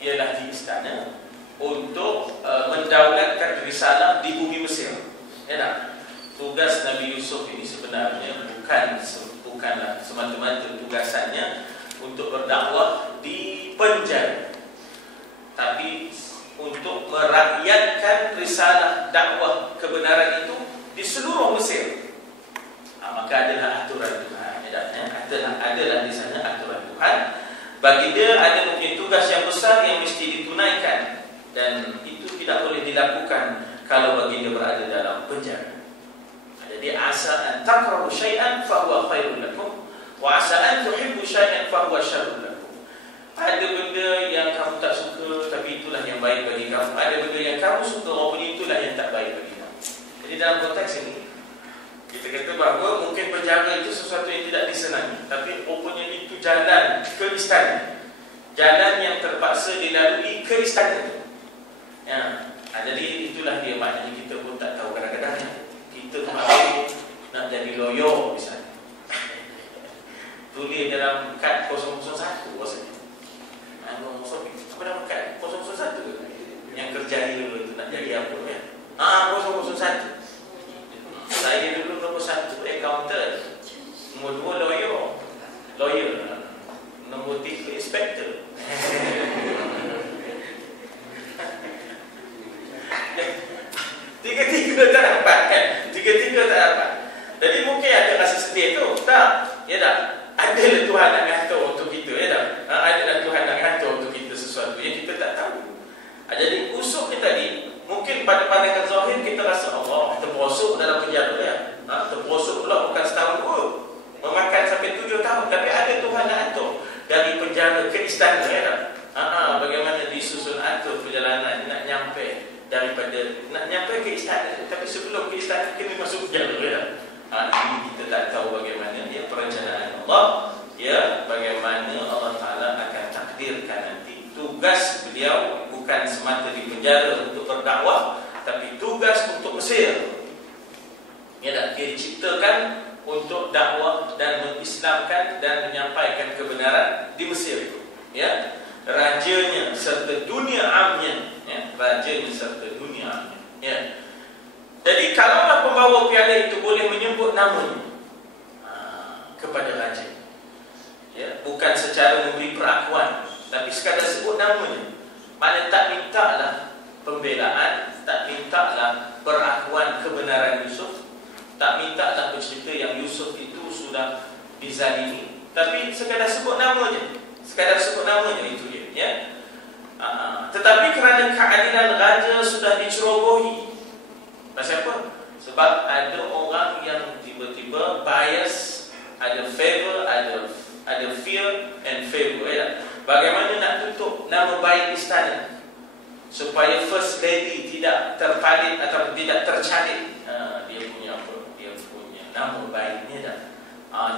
ialah di istana untuk mendaulatkan risalah di bumi Mesir. Ya dah. Tugas Nabi Yusuf ini sebenarnya bukanlah semata-mata tugasannya untuk berdakwah di penjara, tapi untuk merakyatkan risalah dakwah kebenaran itu di seluruh Mesir. Maka adalah aturan Tuhan. Adalah di sana aturan Tuhan. Bagi dia ada mungkin tugas yang besar yang mesti ditunaikan, dan itu tidak boleh dilakukan kalau baginda berada dalam penjara. Jadi asa an takrahu syai'an fa huwa khairun lakum wa asa an tuhibbu syai'an fa huwa syarrun lakum. Ada benda yang kamu tak suka tapi itulah yang baik bagi kamu. Ada benda yang kamu suka walaupun itulah yang tak baik bagi kamu. Jadi dalam konteks ini kita kata bahawa mungkin penjara itu sesuatu yang tidak disenangi, tapi rupanya itu jalan ke istana, jalan yang terpaksa dilalui ke istana itu. Ya, jadi itulah dia maknanya kita pun tak tahu kadang-kadang ya. Kita kemarin nak jadi lawyer misalnya, tulis dalam kad 001 rasanya. Apa nama kad 001 yang kerja dulu itu nak jadi apa ya? 001. Saya dulu nombor 1 accountant, nombor 2 lawyer, nombor 3 inspector. Tiga-tiga tak dapat kan? Tiga-tiga tak dapat. Jadi mungkin ada rasa sedih tu. Tak, ya tak? Adalah Tuhan nak hantar untuk kita, ya tak? Adalah Tuhan nak hantar untuk kita sesuatu yang kita tak tahu. Jadi usuknya tadi, mungkin pada pandangan zahir kita rasa Allah terperosok dalam penjara ya. Terperosok pula bukan setahun pun, memakan sampai 7 tahun. Tapi ada Tuhan nak hantar dari penjara ke istana, ya tak? Bagaimana disusun atur perjalanan nak nyampe daripada nak nyampe ke istana, tapi sebelum ke istana kena masuk penjara ya. Ini kita tak tahu bagaimana ya perencanaan Allah, ya bagaimana Allah Taala akan takdirkan nanti. Tugas beliau bukan semata di penjara untuk berdakwah, tapi tugas untuk Mesir. Ya dah, dia diciptakan untuk dakwah dan mengislamkan dan menyampaikan kebenaran di Mesir itu. Ya, rajanya serta dunia amnya, ya, rajanya serta dunia amnya. Ya. Jadi kalaulah pembawa piala itu boleh menyebut namanya kepada raja, ya, bukan secara memberi perakuan, tapi sekadar sebut namanya. Mana tak mintalah pembelaan, tak mintalah perakuan kebenaran Yusuf, tak mintalah bercerita yang Yusuf itu sudah dizalimi, tapi sekadar sebut namanya. Sekadar sebut namanya itu dia, ya. Tetapi kerana keadilan raja sudah dicerobohi. Pasal apa? Sebab ada orang yang tiba-tiba bias, ada favor, ada fear and favor, ya. Bagaimana nak tutup nama baik istana supaya first lady tidak terpalit atau tidak tercalik. Dia punya apa? Dia punya nama baiknya dah.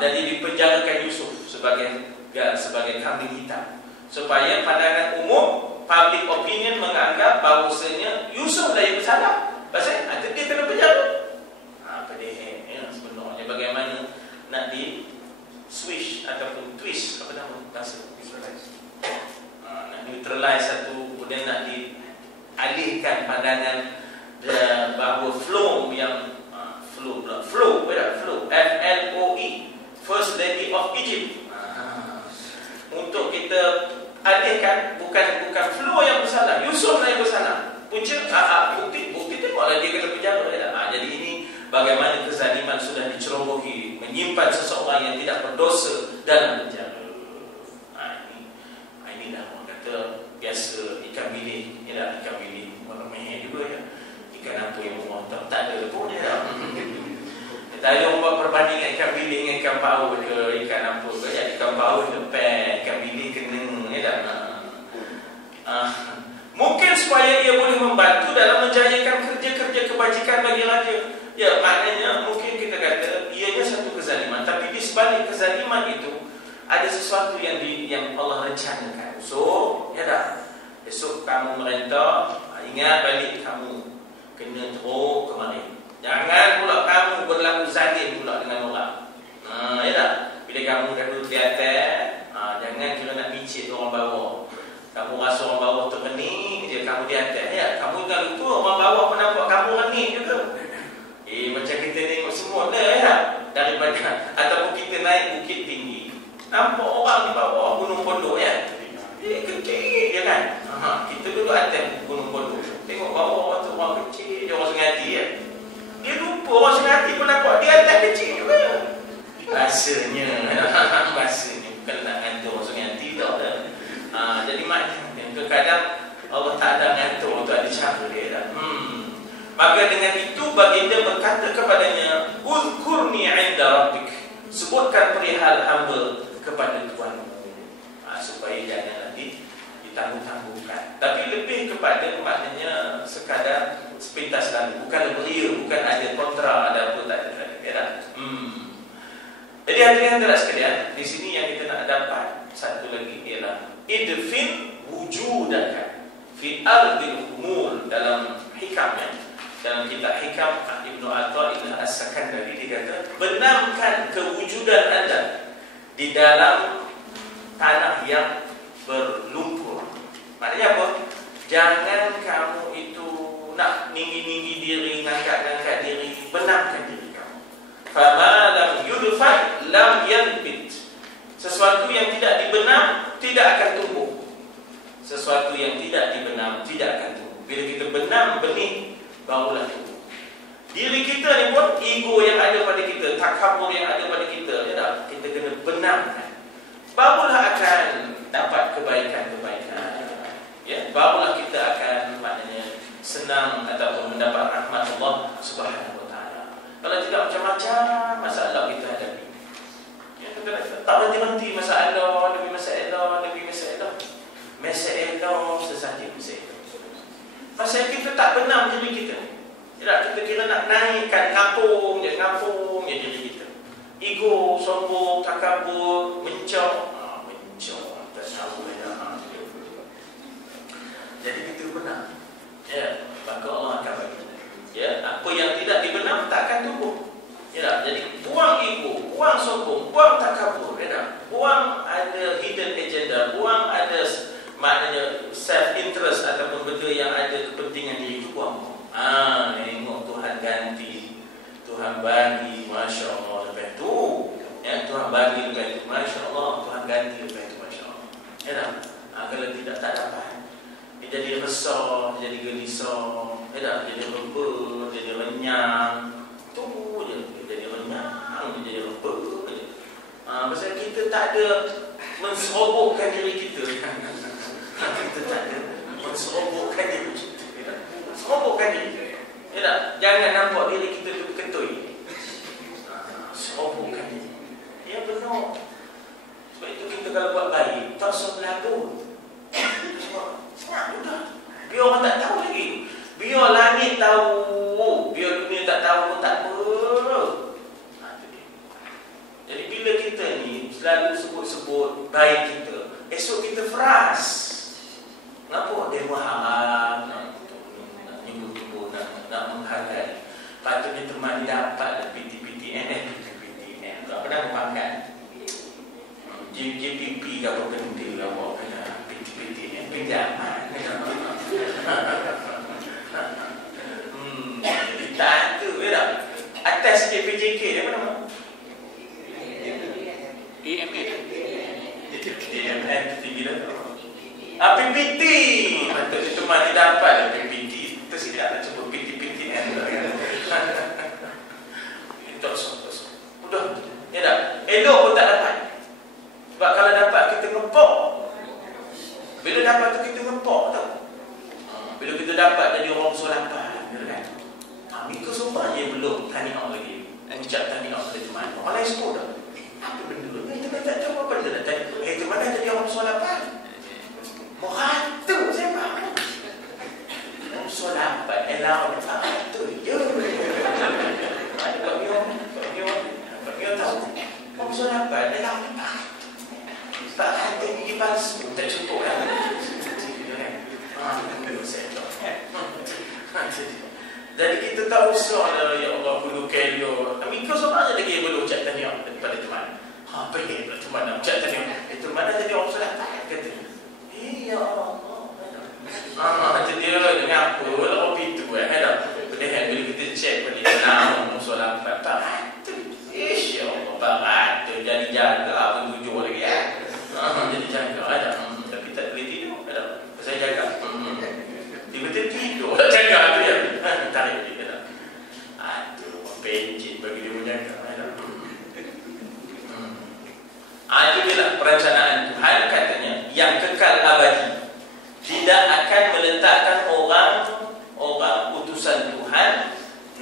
Jadi dipenjarakan Yusuf sebagai kambing hitam, supaya pandangan umum, public opinion menganggap bahawasanya Yusuf lah yang bersalah. Pasal dia kena penjara. Pedih ya, sebenarnya bagaimana nak di switch ataupun twist, apa nama bahasa neutralize. Nak neutralize satu, kemudian nak dialihkan pandangan bahawa flow yang flow FLOE, First Lady of Egypt. Untuk kita alihkan, bukan flow yang bersalah, Yusuf lah yang bersalah. Punca bukti tengoklah dia kena penjara ya. Jadi ini bagaimana kezaliman sudah dicerobohi, menyimpan seseorang yang tidak berdosa dalam penjara. Inilah orang kata biasa ikan bilik, ialah ikan bilik warna merah juga ya. Ikan apa yang memontong, tak ada pun ya. Tak ada orang buat perbandingan ikan bilik dengan ikan paus ke, ikan apa ke ya. Ikan paus lepet, ikan bilik kena ya. Mungkin supaya ia boleh membantu dalam menjayakan kerja-kerja kebajikan bagi raja. Ya, maknanya mungkin kita kata ianya satu kezaliman, tapi di sebalik kezaliman itu ada sesuatu yang Allah rencanakan. So, ya dah. Esok kamu merentah, ingat balik kamu kena teruk kemarin. Jangan pula kepadanya, "Uzkurni 'inda rabbik." Sebutkan perihal hamba kepada Tuhanmu. Supaya jangan nanti ditanggung-tanggungkan. Tapi lebih kepada maknanya sekadar sepintas lalu, bukan real, bukan ada kontra, ada apa tak ada. Jadi hadirin hadirat sekalian, di sini yang kita nak dapat satu lagi ialah idfin wujudaka fi ardil umur. Dalam hikamnya, dalam kitab Hikam Ibnu Athaillah As-Sakandari, dia kata, benamkan kewujudan anda di dalam tanah yang berlumpur. Maknanya apa? Jangan kamu itu nak tinggi-tinggi diri, ngangkat-ngangkat diri. Benamkan diri kamu. Fama lam yudfan lam yanbit. Sesuatu yang tidak dibenam tidak akan tumbuh. Sesuatu yang tidak dibenam tidak akan tumbuh. Bila kita benam benih, barulah tumbuh. Diri kita ni pun, ego yang ada pada kita, takabur yang ada pada kita, ya, kita kena benamkan. Barulah akan dapat kebaikan-kebaikan. Ya, barulah kita akan maknanya senang ataupun mendapat rahmat Allah Subhanahu Wa Taala. Kalau tidak, macam-macam masalah kita hadapi. Ya, tak berhenti-henti masalah demi masalah demi masalah. Masalah sesaja masalah. Pasal kita tak benam diri kita. Ya, kita kira nak naikkan, ngapung je diri kita. Ego, sombong, takabur, mencok, tak tahu dah. Jadi kita benar. Ya, maka Allah akan bagi. Ya, apa yang tidak dibenam tak akan tumbuh. Ya, jadi buang ego, buang sombong, buang takabur, ya, buang ada hidden agenda, buang ada maknanya self interest ataupun benda yang ada kepentingan diri itu, buang. Tengok Tuhan ganti, Tuhan bagi, Masya Allah, lepas tu, ya, Tuhan bagi lepas tu, Masya Allah, Tuhan ganti lepas tu, Masya Allah. Ya tak? Kalau tidak, tak dapat. Dia jadi resah, jadi gelisah, ya tak? Jadi rebel, jadi renyang. Tu je, dia jadi renyang, dia jadi rebel je. Pasal kita tak ada menserobokkan diri kita. Kita tak ada menserobokkan diri kita. Serobokkan diri. Ya tak? Jangan nampak diri kita tu ketui. Serobokkan diri. Ya benar. Sebab itu kita kalau buat baik, tak usah berlagu. Sudah. Biar orang tak tahu lagi. Biar langit tahu, biar dunia tak tahu pun tak apa. Jadi bila kita ni selalu sebut-sebut baik kita, esok kita frus. Kenapa? Dia mahal, nak nyebut-nyebut, nak menghargai. Patutnya teman dapat PT-PTN, PT-PTN. Tak pernah memakan JPP ke apa penting lah, bawa kena PT-PTN, pinjaman. Tak ada, tak? Atas JPJK dia apa nama? EMN. EMN tinggi dah. PPT. Patutnya teman dia dapat PPT. Tersilap nak sebut PT-PTN. Tak usah. Udah. Ya tak? Elok pun tak dapat. Sebab kalau dapat kita ngepok. Bila dapat tu kita ngepok tau. Bila kita dapat jadi orang solapan, kan? Mika semua je belum tahniah lagi. Ucap tahniah kepada teman. Orang lain sebut dah. Apa benda ni? Kita tak tahu apa benda nak tanya. Teman dah jadi orang solapan. Meratu saya faham. Orang solapan. Orang meratu je. Ada buat dia tahu. Orang solapan. Orang tak hati gigi palsu. Tak cukup kan? Jadi kita tak usah lah, ya Allah, perlu kelio. Mika sebenarnya lagi boleh ucap tahniah daripada teman. Baik pula teman nak ucap tahniah. Teman dah jadi orang solapan kata. Ya Allah. Jadi dia dengan apa lah kopi tu kan. Bila kita check balik nama orang solapan. Ya Allah, barat tu jadi jaga pun tujuh lagi kan. Jadi jaga ada. Tapi tak boleh tidur. Saya jaga. Tiba-tiba tidur. Jaga tu ya. Tarik dia. Aduh, pencit bagi dia menjaga. Itu bila perencanaan Tuhan katanya yang kekal abadi. Tidak akan meletakkan orang utusan Tuhan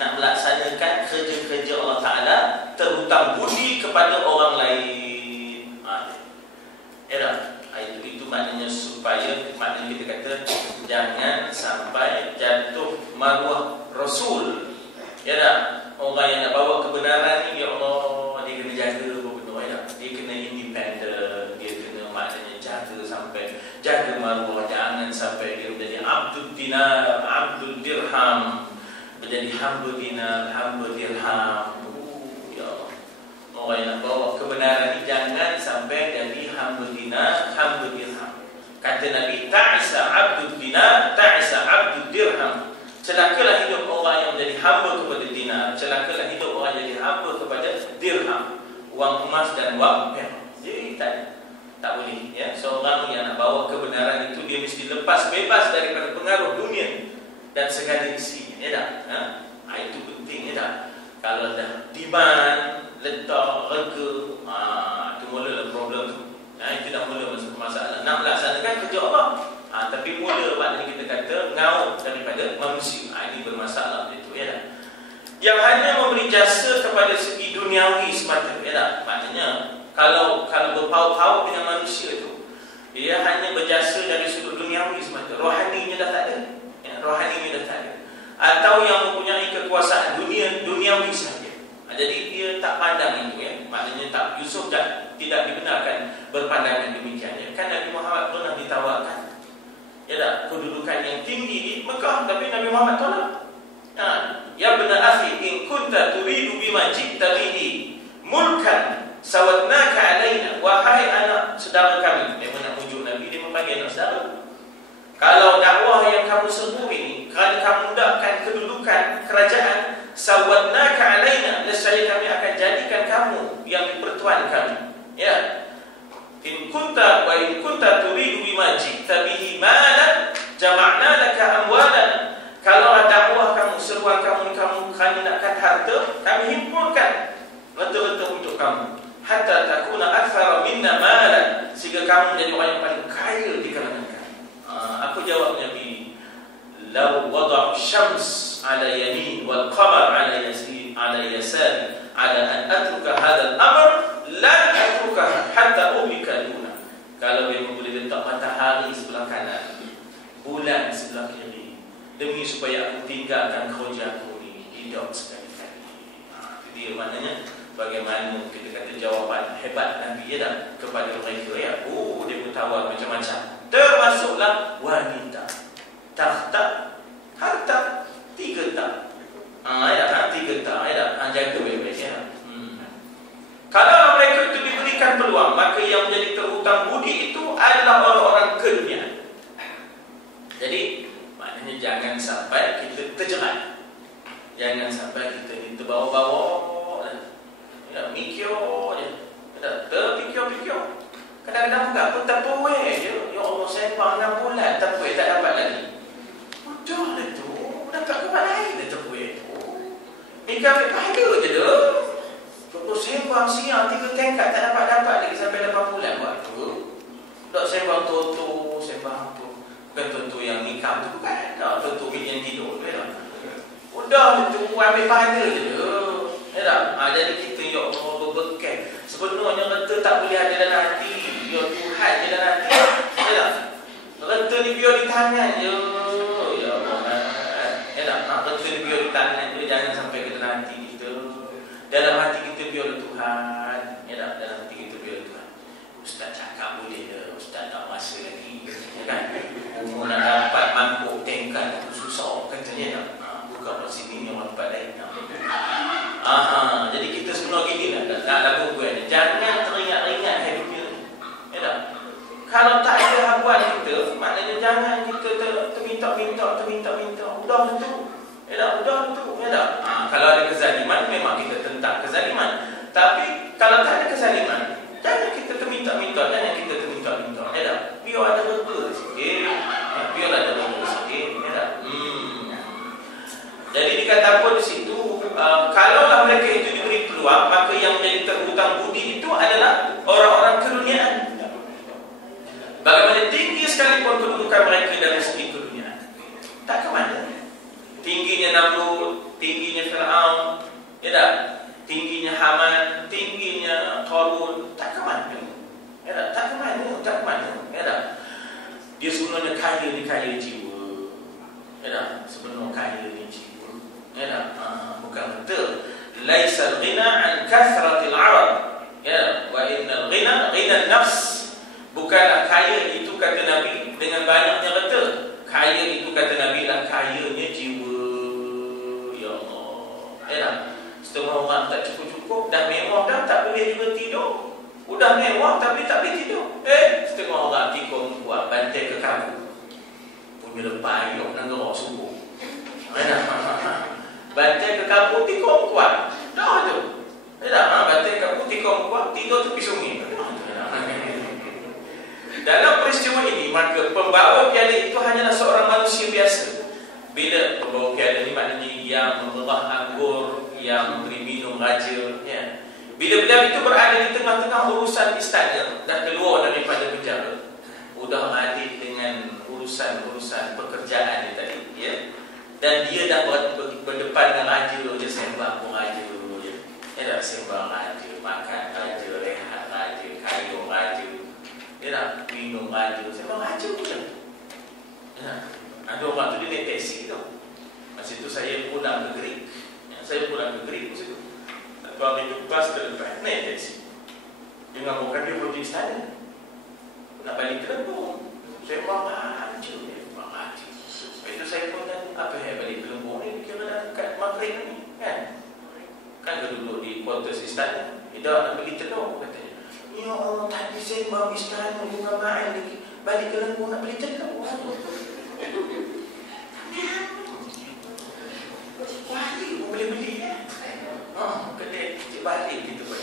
nak melaksanakan kerja kerja Allah Ta'ala terhutang budi kepada orang lain. Itu maknanya supaya, maknanya kita kata jangan sampai jatuh maruah Rasul. Ya tak? Orang yang nak bawa kebenaran ni, ya Allah, dia kena jaga benar, ya tak? Dia kena independen, dia kena maknanya jaga maruah, jangan sampai dia menjadi abdul dinar, abdul dirham, menjadi hamba dinar, hamba dirham. Ya Allah, orang yang nak bawa kebenaran ni jangan sampai jadi hamba dinar, hamba dirham. Kata Nabi, ta'isa abdul dinar, ta'isa abdul dirham. Celakalah hidup orang yang menjadi hamba kepada dinar, celakalah hidup orang yang jadi hamba kepada dirham, wang emas dan wang perak. Jadi tak boleh, ya. Seorang yang nak bawa kebenaran itu, dia mesti lepas bebas daripada pengaruh dunia dan segala isinya, ya tak? Itu penting, ya tak? Kalau dah demand, letak, rega, itu mulalah problem tu. Itu dah mula masuk masalah. Nak melaksanakan kerja Allah, tapi mula maknanya kita kata ngaut daripada manusia. Ini bermasalah itu, ya tak? Yang hanya memberi jasa kepada segi duniawi semata, ya tak? Maknanya kalau berpaut-paut dengan manusia itu, dia hanya berjasa dari sudut duniawi semata, rohaninya dah tak ada, ya, rohaninya dah tak ada. Atau yang mempunyai kekuasaan duniawi sahaja. Jadi dia tak pandang itu, ya. Maknanya Yusuf tidak dibenarkan berpandangan demikian, ya. Kan Nabi Muhammad pernah ditawarkan, ya tak, kedudukan yang tinggi di Mekah, tapi Nabi Muhammad tolak. Ya benar akhi, in kunta turidu bima ji'ta bihi mulkan sawatnaka alaina. Wahai anak saudara kami, dia nak ujuk Nabi, dia memanggil anak saudara. Kalau dakwah yang kamu seru ini, kalau kamu hendakkan kedudukan kerajaan, sawatnaka alaina, nescaya kami akan jadikan kamu yang dipertuan kami. Ya. In kunta turidu bima ji'ta bihi malan jama'na laka amwalan. Kalau dakwah kamu, seruan kamu nakkan harta, kami himpunkan harta-harta untuk kamu. Hatta takuna aktsara minna malan, sehingga kamu menjadi orang yang paling kaya di kalangan kami. Apa jawab Nabi? Law wada'u syams ala yamin wal qamar ala yasari ala an atruka hadzal amr lan atruka hatta uhlika duna. Kalau dia boleh letak matahari sebelah kanan, bulan sebelah kiri, demi supaya aku tinggalkan kerja aku ni, tidak sekali-kali. Itu dia maknanya bagaimana kita kata jawapan hebat Nabi, ya tak, kepada mereka, ya. Dia bertawar macam-macam, termasuklah wanita, takhta, harta, 3 tak. Ya tak, 3 tak, ya tak, jaga baik-baik, ya. Kalau mereka itu diberikan peluang, maka yang menjadi terhutang budi itu adalah orang-orang kedunia. Jadi maknanya jangan sampai kita terjerat, jangan sampai kita ni terbawa-bawa, ya, mikir je, terpikir-pikir. Kadang-kadang enggak pun terpuai je. Ya Allah, saya sembang 6 bulan terpuai tak dapat lagi. Udah lah tu, dapat kuat lain dah terpuai tu. Mikir pahala je dah. Contoh sembang siang 3 tingkat tak dapat lagi sampai 8 bulan buat tu. Tak sembang tu, sembang tu. Bukan tu yang nikah tu, bukan. Tak tu yang tidur tu, ya. Udah tu, ambil pahala je dah. Ya tak? Jadi kita, ya Allah, berbekal. Sebenarnya reta tak boleh ada dalam hati. Ya Tuhan je dalam hati. Ya tak? Reta ni biar di tangan je. Ya Allah. Ya tak? Reta ni biar di tangan je. Jangan sampai ke dalam hati kita. Dalam hati kita biar Tuhan. Ya tak? Dalam hati kita biar Tuhan. Ustaz cakap boleh ke? Ustaz tak masa lagi. Ya kan? Umur nak dapat mangkuk tingkat itu susah. Katanya tak? Bukan kat sini ni orang tempat lain. Jadi kita sebenarnya gini lah, nak lagu gue. Jangan teringat-ingat hidup ni, ya tak? Kalau tak ada habuan kita, maknanya jangan kita terminta-minta. Udah tu, ya tak? Udah tu, ya tak? Kalau ada kezaliman, memang kita tentang kezaliman. Tapi kalau tak ada kezaliman, jangan kita terminta-minta, ya tak? Biar ada reda sikit, biar ada reda sikit, ya tak? Jadi dikata apa di situ? Kalaulah mereka itu diberi peluang, maka yang menjadi terhutang budi itu adalah orang-orang keduniaan. Bagaimana tinggi sekalipun kedudukan mereka dari segi keduniaan, tak ke mana. Tingginya Namrud, tingginya Fir'aun, Ya tak? Tingginya Haman, tingginya Qarun, tak ke mana. Ya tak? Tak ke mana. Ya tak? Dia sebenarnya kaya jiwa. Ya tak? Sebenarnya kaya jiwa. Ya tak? Bukan betul. Laisa al-ghina an kathratil 'arab. Ya, wa innal ghina an-nafs. Bukanlah kaya itu kata Nabi dengan banyaknya harta. Kaya itu kata Nabi lah kayanya jiwa. Ya Allah. Ya tak? Setengah orang tak cukup-cukup, dah mewah dah, tak boleh juga tidur. Udah mewah tapi tak boleh tidur. Setengah orang tikung buat bantai ke kamu. Punya lepai yok nak gerok subuh. Bantai ke kamu tikung kuat. Dah tu. Bantai ke kamu tikung kuat, tidur tepi sungai. Dalam peristiwa ini, maka pembawa piala itu hanyalah seorang manusia biasa. Bila pembawa piala ini maknanya yang memerah anggur, yang beri minum raja, ya. Bila beliau itu berada di tengah-tengah urusan istana dan keluar daripada penjara, sudah adik dengan urusan pekerjaan dia tadi, ya. Dan dia dah berdepan dengan raja, dia sembah pun raja, ya. Dia dah sembah raja, makan raja, rehat raja, kayuh raja, dia dah minum raja, sembah raja pun, ya. Ada orang tu dia naik taksi tu. Masa itu saya pulang ke Greek. Saya pulang ke Greek masa itu. Tuan itu pas terlepas naik taksi. Dia ngamukan dia pergi istana. Nak balik ke Lembong. Saya bang hancur dia. Bang hancur. Itu saya pun tanya, apa yang balik ke Lembong ni? Kira dah dekat Maghrib ni. Kan dia duduk di kuartus istana. Dia dah nak beli telur katanya. Ya Allah, tadi saya bang istana bunga main lagi. Balik ke Lembong nak beli telur. Wah, ni boleh beli ya. Kedai Cik Balik gitu pun.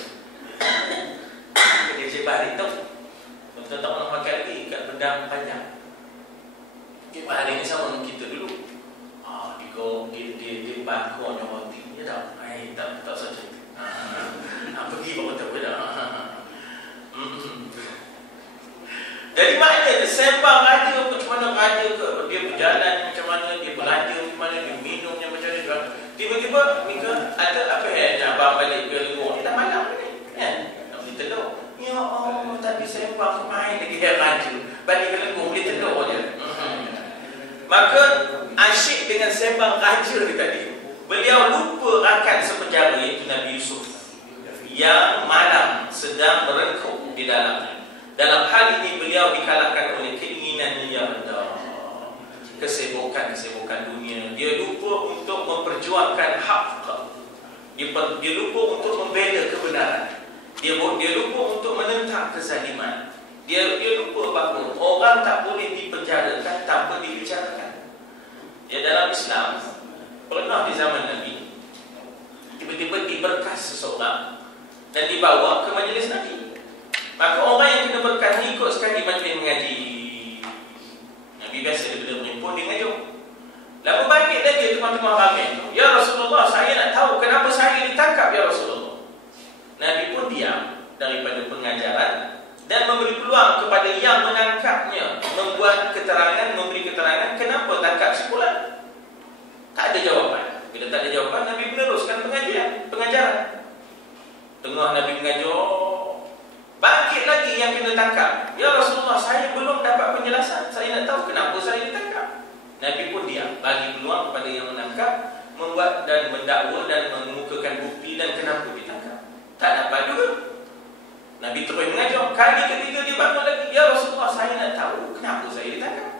Kedai Cik Balik tu. Tuan-tuan tak nak makan lagi kat Bendang Panjang. Cik Balik ni sama dengan kita dulu. Dia bangkoknya roti. Ya tak? Tak saja. Pergi baru tahu dah. Jadi maknanya sembang raja macam mana raja ke, dia berjalan macam mana, dia belanja macam mana, dia minumnya macam mana. Tiba-tiba Mika ada apa yang abang balik ke Lembong ni dah malam ni, kan? Nak beli telur. Ya Allah, tapi sembang main lagi dia raja. Balik ke Lembong beli telur je. Maka asyik dengan sembang raja ni tadi. Beliau lupa akan sepenjara iaitu Nabi Yusuf yang malam sedang merengkuh di dalamnya. Dalam hal ini beliau dikalahkan oleh keinginannya yang rendah, kesibukan dunia. Dia lupa untuk memperjuangkan hak. Dia lupa untuk membela kebenaran. Dia lupa untuk menentang kezaliman. Dia lupa bahawa orang tak boleh dipenjarakan tanpa dibicarakan. Ya, dalam Islam pernah di zaman Nabi tiba-tiba diberkas seseorang dan dibawa ke majlis Nabi. Maka orang yang kena berkah ni ikut sekali majlis mengaji. Nabi biasa daripada menimpun dia ngajuk. Lalu bangkit lagi teman-teman ramai tu. Ya Rasulullah, saya nak tahu kenapa saya ditangkap ya Rasulullah. Nabi pun diam daripada pengajaran dan memberi peluang kepada yang menangkapnya memberi keterangan kenapa tangkap sebulan. Tak ada jawapan. Bila tak ada jawapan, Nabi meneruskan pengajaran. Tengah Nabi mengajar, bangkit lagi yang kena tangkap. Ya Rasulullah, saya belum dapat penjelasan. Saya nak tahu kenapa saya ditangkap. Nabi pun diam, bagi peluang kepada yang menangkap membuat dan mendakwa dan mengemukakan bukti dan kenapa ditangkap. Tak dapat juga. Nabi terus mengajar. Kali ketiga dia bangun lagi. Ya Rasulullah, saya nak tahu kenapa saya ditangkap.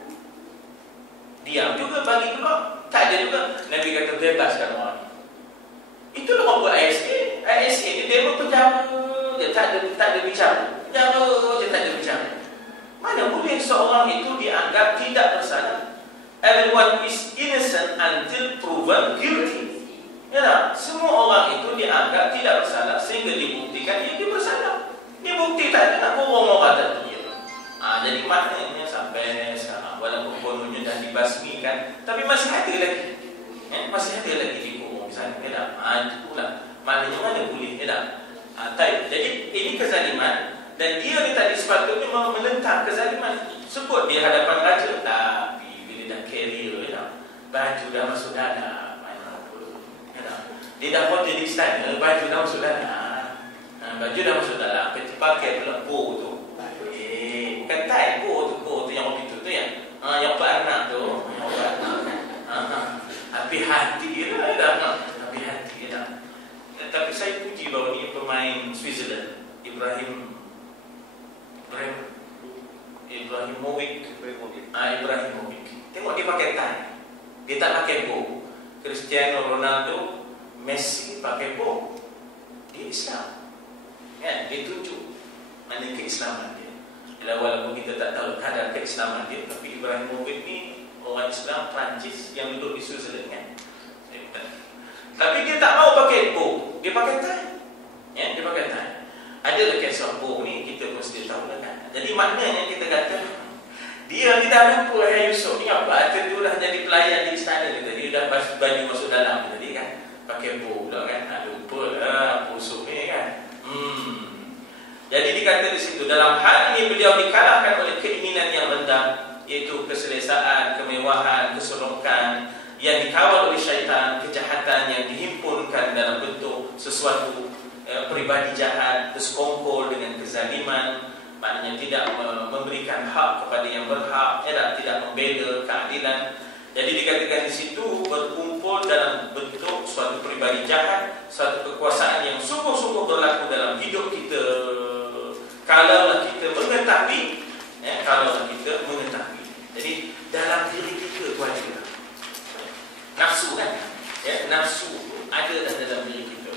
Diam juga, bagi peluang. Tak ada juga. Nabi kata bebaskan orang. Itulah orang buat ISA. ISA ni dia berpenjara. Dia tak ada bicara. Penjara dia tak ada bicara. Mana boleh seorang itu dianggap tidak bersalah? Everyone is innocent until proven guilty. Ya tak? Semua orang itu dianggap tidak bersalah sehingga dibuktikan dia bersalah. Dibukti tak ada, nak kurung orang tak dia. Jadi maknanya sampai sekarang walaupun kononnya dah dibasmikan, tapi masih ada lagi. Masih ada lagi dikurung misalnya. Ya tak? Itu pula. Maknanya mana boleh? Ya tak? Jadi ini kezaliman. Dan dia ni tadi sepatutnya menentang kezaliman. Sebut di hadapan raja. Tapi bila dah carrier, ya tak? Baju dah masuk dada, mana apa, ya tak? Dia dah foto di istana, baju dah masuk dalam. Baju dah masuk dalam, pakai pula bow tu. Bukan tie, bow tu yang orang itu tu ya. Yang anak tu, hati-hati lah dah. Hati-hati dah. Tapi saya puji bahawa ni pemain Switzerland, Ibrahimovic. Tengok dia pakai tie. Dia tak pakai bow. Cristiano Ronaldo, Messi pakai bow. Dia Islam. Kan? Dia tunjuk mana keislaman dia. Walaupun kita tak tahu kadar keislaman dia, tapi Ibrahimovic ni orang Islam Perancis yang duduk di Switzerland kan. Tapi dia tak mau pakai bow, dia pakai tie. Ya, dia pakai tie. Adalah kisah bow ni kita mesti tahu lah kan. Jadi maknanya kita kata dia tidak mampu Yusuf ni apa? Dia dah jadi pelayan di istana kita. Dia dah baju masuk dalam tadi kan. Pakai bow pula kan. Lupa lah Yusuf ni kan. Jadi dikata di situ, dalam hal ini beliau dikalahkan oleh keinginan yang rendah, iaitu keselesaan, kemewahan, keserokan yang dikawal oleh syaitan, kejahatan yang dihimpunkan dalam bentuk sesuatu peribadi jahat, bersekongkol dengan kezaliman, maknanya tidak memberikan hak kepada yang berhak, tidak membela keadilan. Jadi dikatakan di situ berkumpul dalam bentuk suatu peribadi jahat, suatu kekuasaan yang sungguh-sungguh berlaku dalam hidup kita. Kalaulah kita mengetahui, Jadi dalam diri kita tu ada nafsu kan? Nafsu ada dalam diri kita.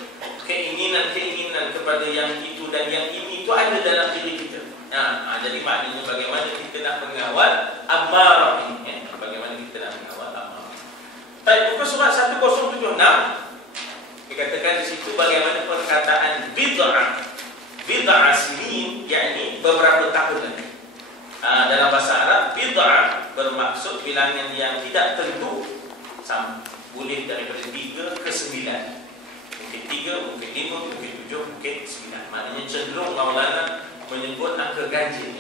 Keinginan kepada yang itu dan yang ini itu ada dalam diri kita. Jadi maknanya bagaimana kita nak mengawal amarah ini, bagaimana kita nak mengawal amarah. Baik, buku surat 1076 dikatakan di situ bagaimana perkataan bid'ah sinin, yakni beberapa tahun lagi. Dalam bahasa Arab, bid'ah bermaksud bilangan yang tidak tentu, boleh daripada 3 ke 9. Mungkin 3, mungkin 5, mungkin 7, mungkin 9. Maknanya cenderung Maulana menyebut angka ganjil,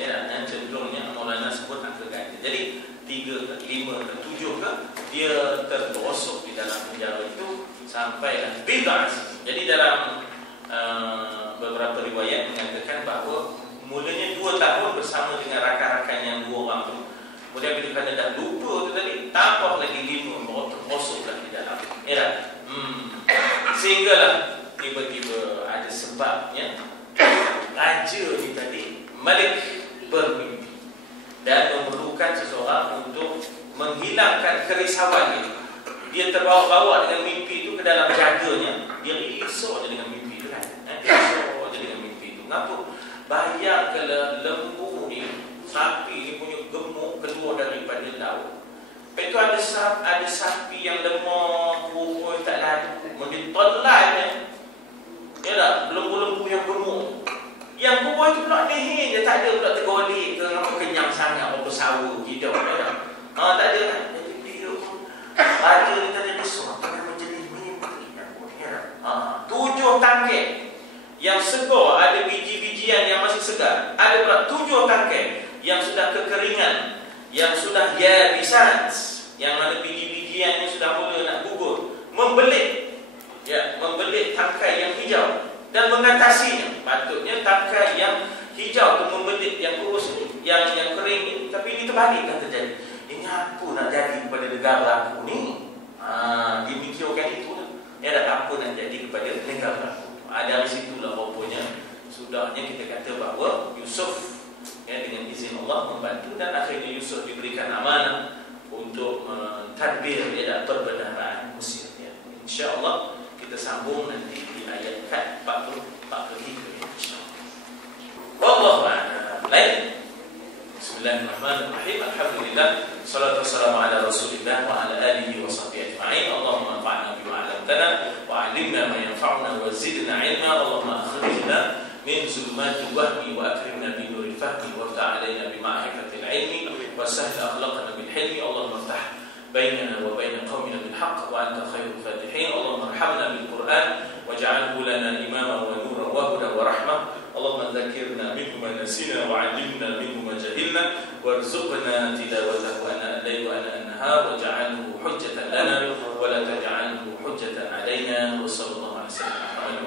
cenderungnya Maulana sebut angka ganjil. Jadi 3 ke 5 ke 7 ke, dia terberosok di dalam penjara itu sampailah bid'ah. Jadi dalam beberapa riwayat mengatakan bahawa mulanya 2 tahun bersama dengan rakan-rakan yang 2 orang tu. Kemudian bila kerana dah lupa tu tadi, tambah lagi 5 baru terposoklah di dalam. Sehinggalah tiba-tiba ada sebabnya raja ni tadi, Malik, bermimpi dan memerlukan seseorang untuk menghilangkan kerisauan dia. Dia terbawa-bawa dengan mimpi itu ke dalam jaganya. Dia risau je dengan mimpi itu kan. Kenapa? Bayangkanlah lembu ni, sapi ni punya gemuk keluar daripada laut. Lepas tu ada sapi yang lemah, kurus tak lalu, menitelannya. Lembu-lembu yang gemuk. Yang kurus itu pula leher je, tak ada pula tergolek ke apa kenyang sangat, apa sawa hidup. Tak ada kan. Jadi dia pun raja ni tadi risau, menjadi mimpi. 7 tangkai yang segar, ada biji-bijian yang masih segar. Ada pula 7 tangkai yang sudah kekeringan, yang sudah yabisan, yang mana biji-bijian yang sudah mula nak gugur, membelit tangkai yang hijau dan mengatasinya. Patutnya tangkai yang hijau tu membelit yang kurus ni, yang kering ni, tapi ini terbalikkan terjadi. Ini apa nak jadi kepada negara aku ni? Dimikirkan itu. Apa nak jadi kepada negara aku? Dari situlah rupanya sudahnya kita kata bahawa Yusuf dengan izin Allah membantu, dan akhirnya Yusuf diberikan amanah untuk mentadbir perbendaharaan Mesir. InsyaAllah kita sambung nanti di ayat 43 insyaAllah. Wallahu a'lam. Baik. Bismillahirrahmanirrahim. Alhamdulillah. Salatu wassalamu ala Rasulillah wa ala alihi wa sahbihi ajma'in. Allahumma anfa'na bima 'allamtana wa 'allimna ma yanfa'una wa zidna 'ilma. Allahumma akhrijna min zulumati wahmi wa akrimna bi nuril fahmi waftah 'alaina bi ma'rifatil 'ilmi wa sahhil akhlaqana bil hilmi. Allahumma iftah bainana wa bain qaumina bil haqq wa anta khairul fatihin. Allahumma arhamna bil Qur'an waj'alhu lana imama wa nuran wa hudan wa rahmah Allahumma dzakirna minhu ma nasina wa 'allimna minhu ma jahilna warzuqna tilawatahu ana al-laili wa ana an-nahar waj'alhu hujjatan lana wa la taj'alhu hujjatan 'alaina wa sallallahu alaihi wasallam.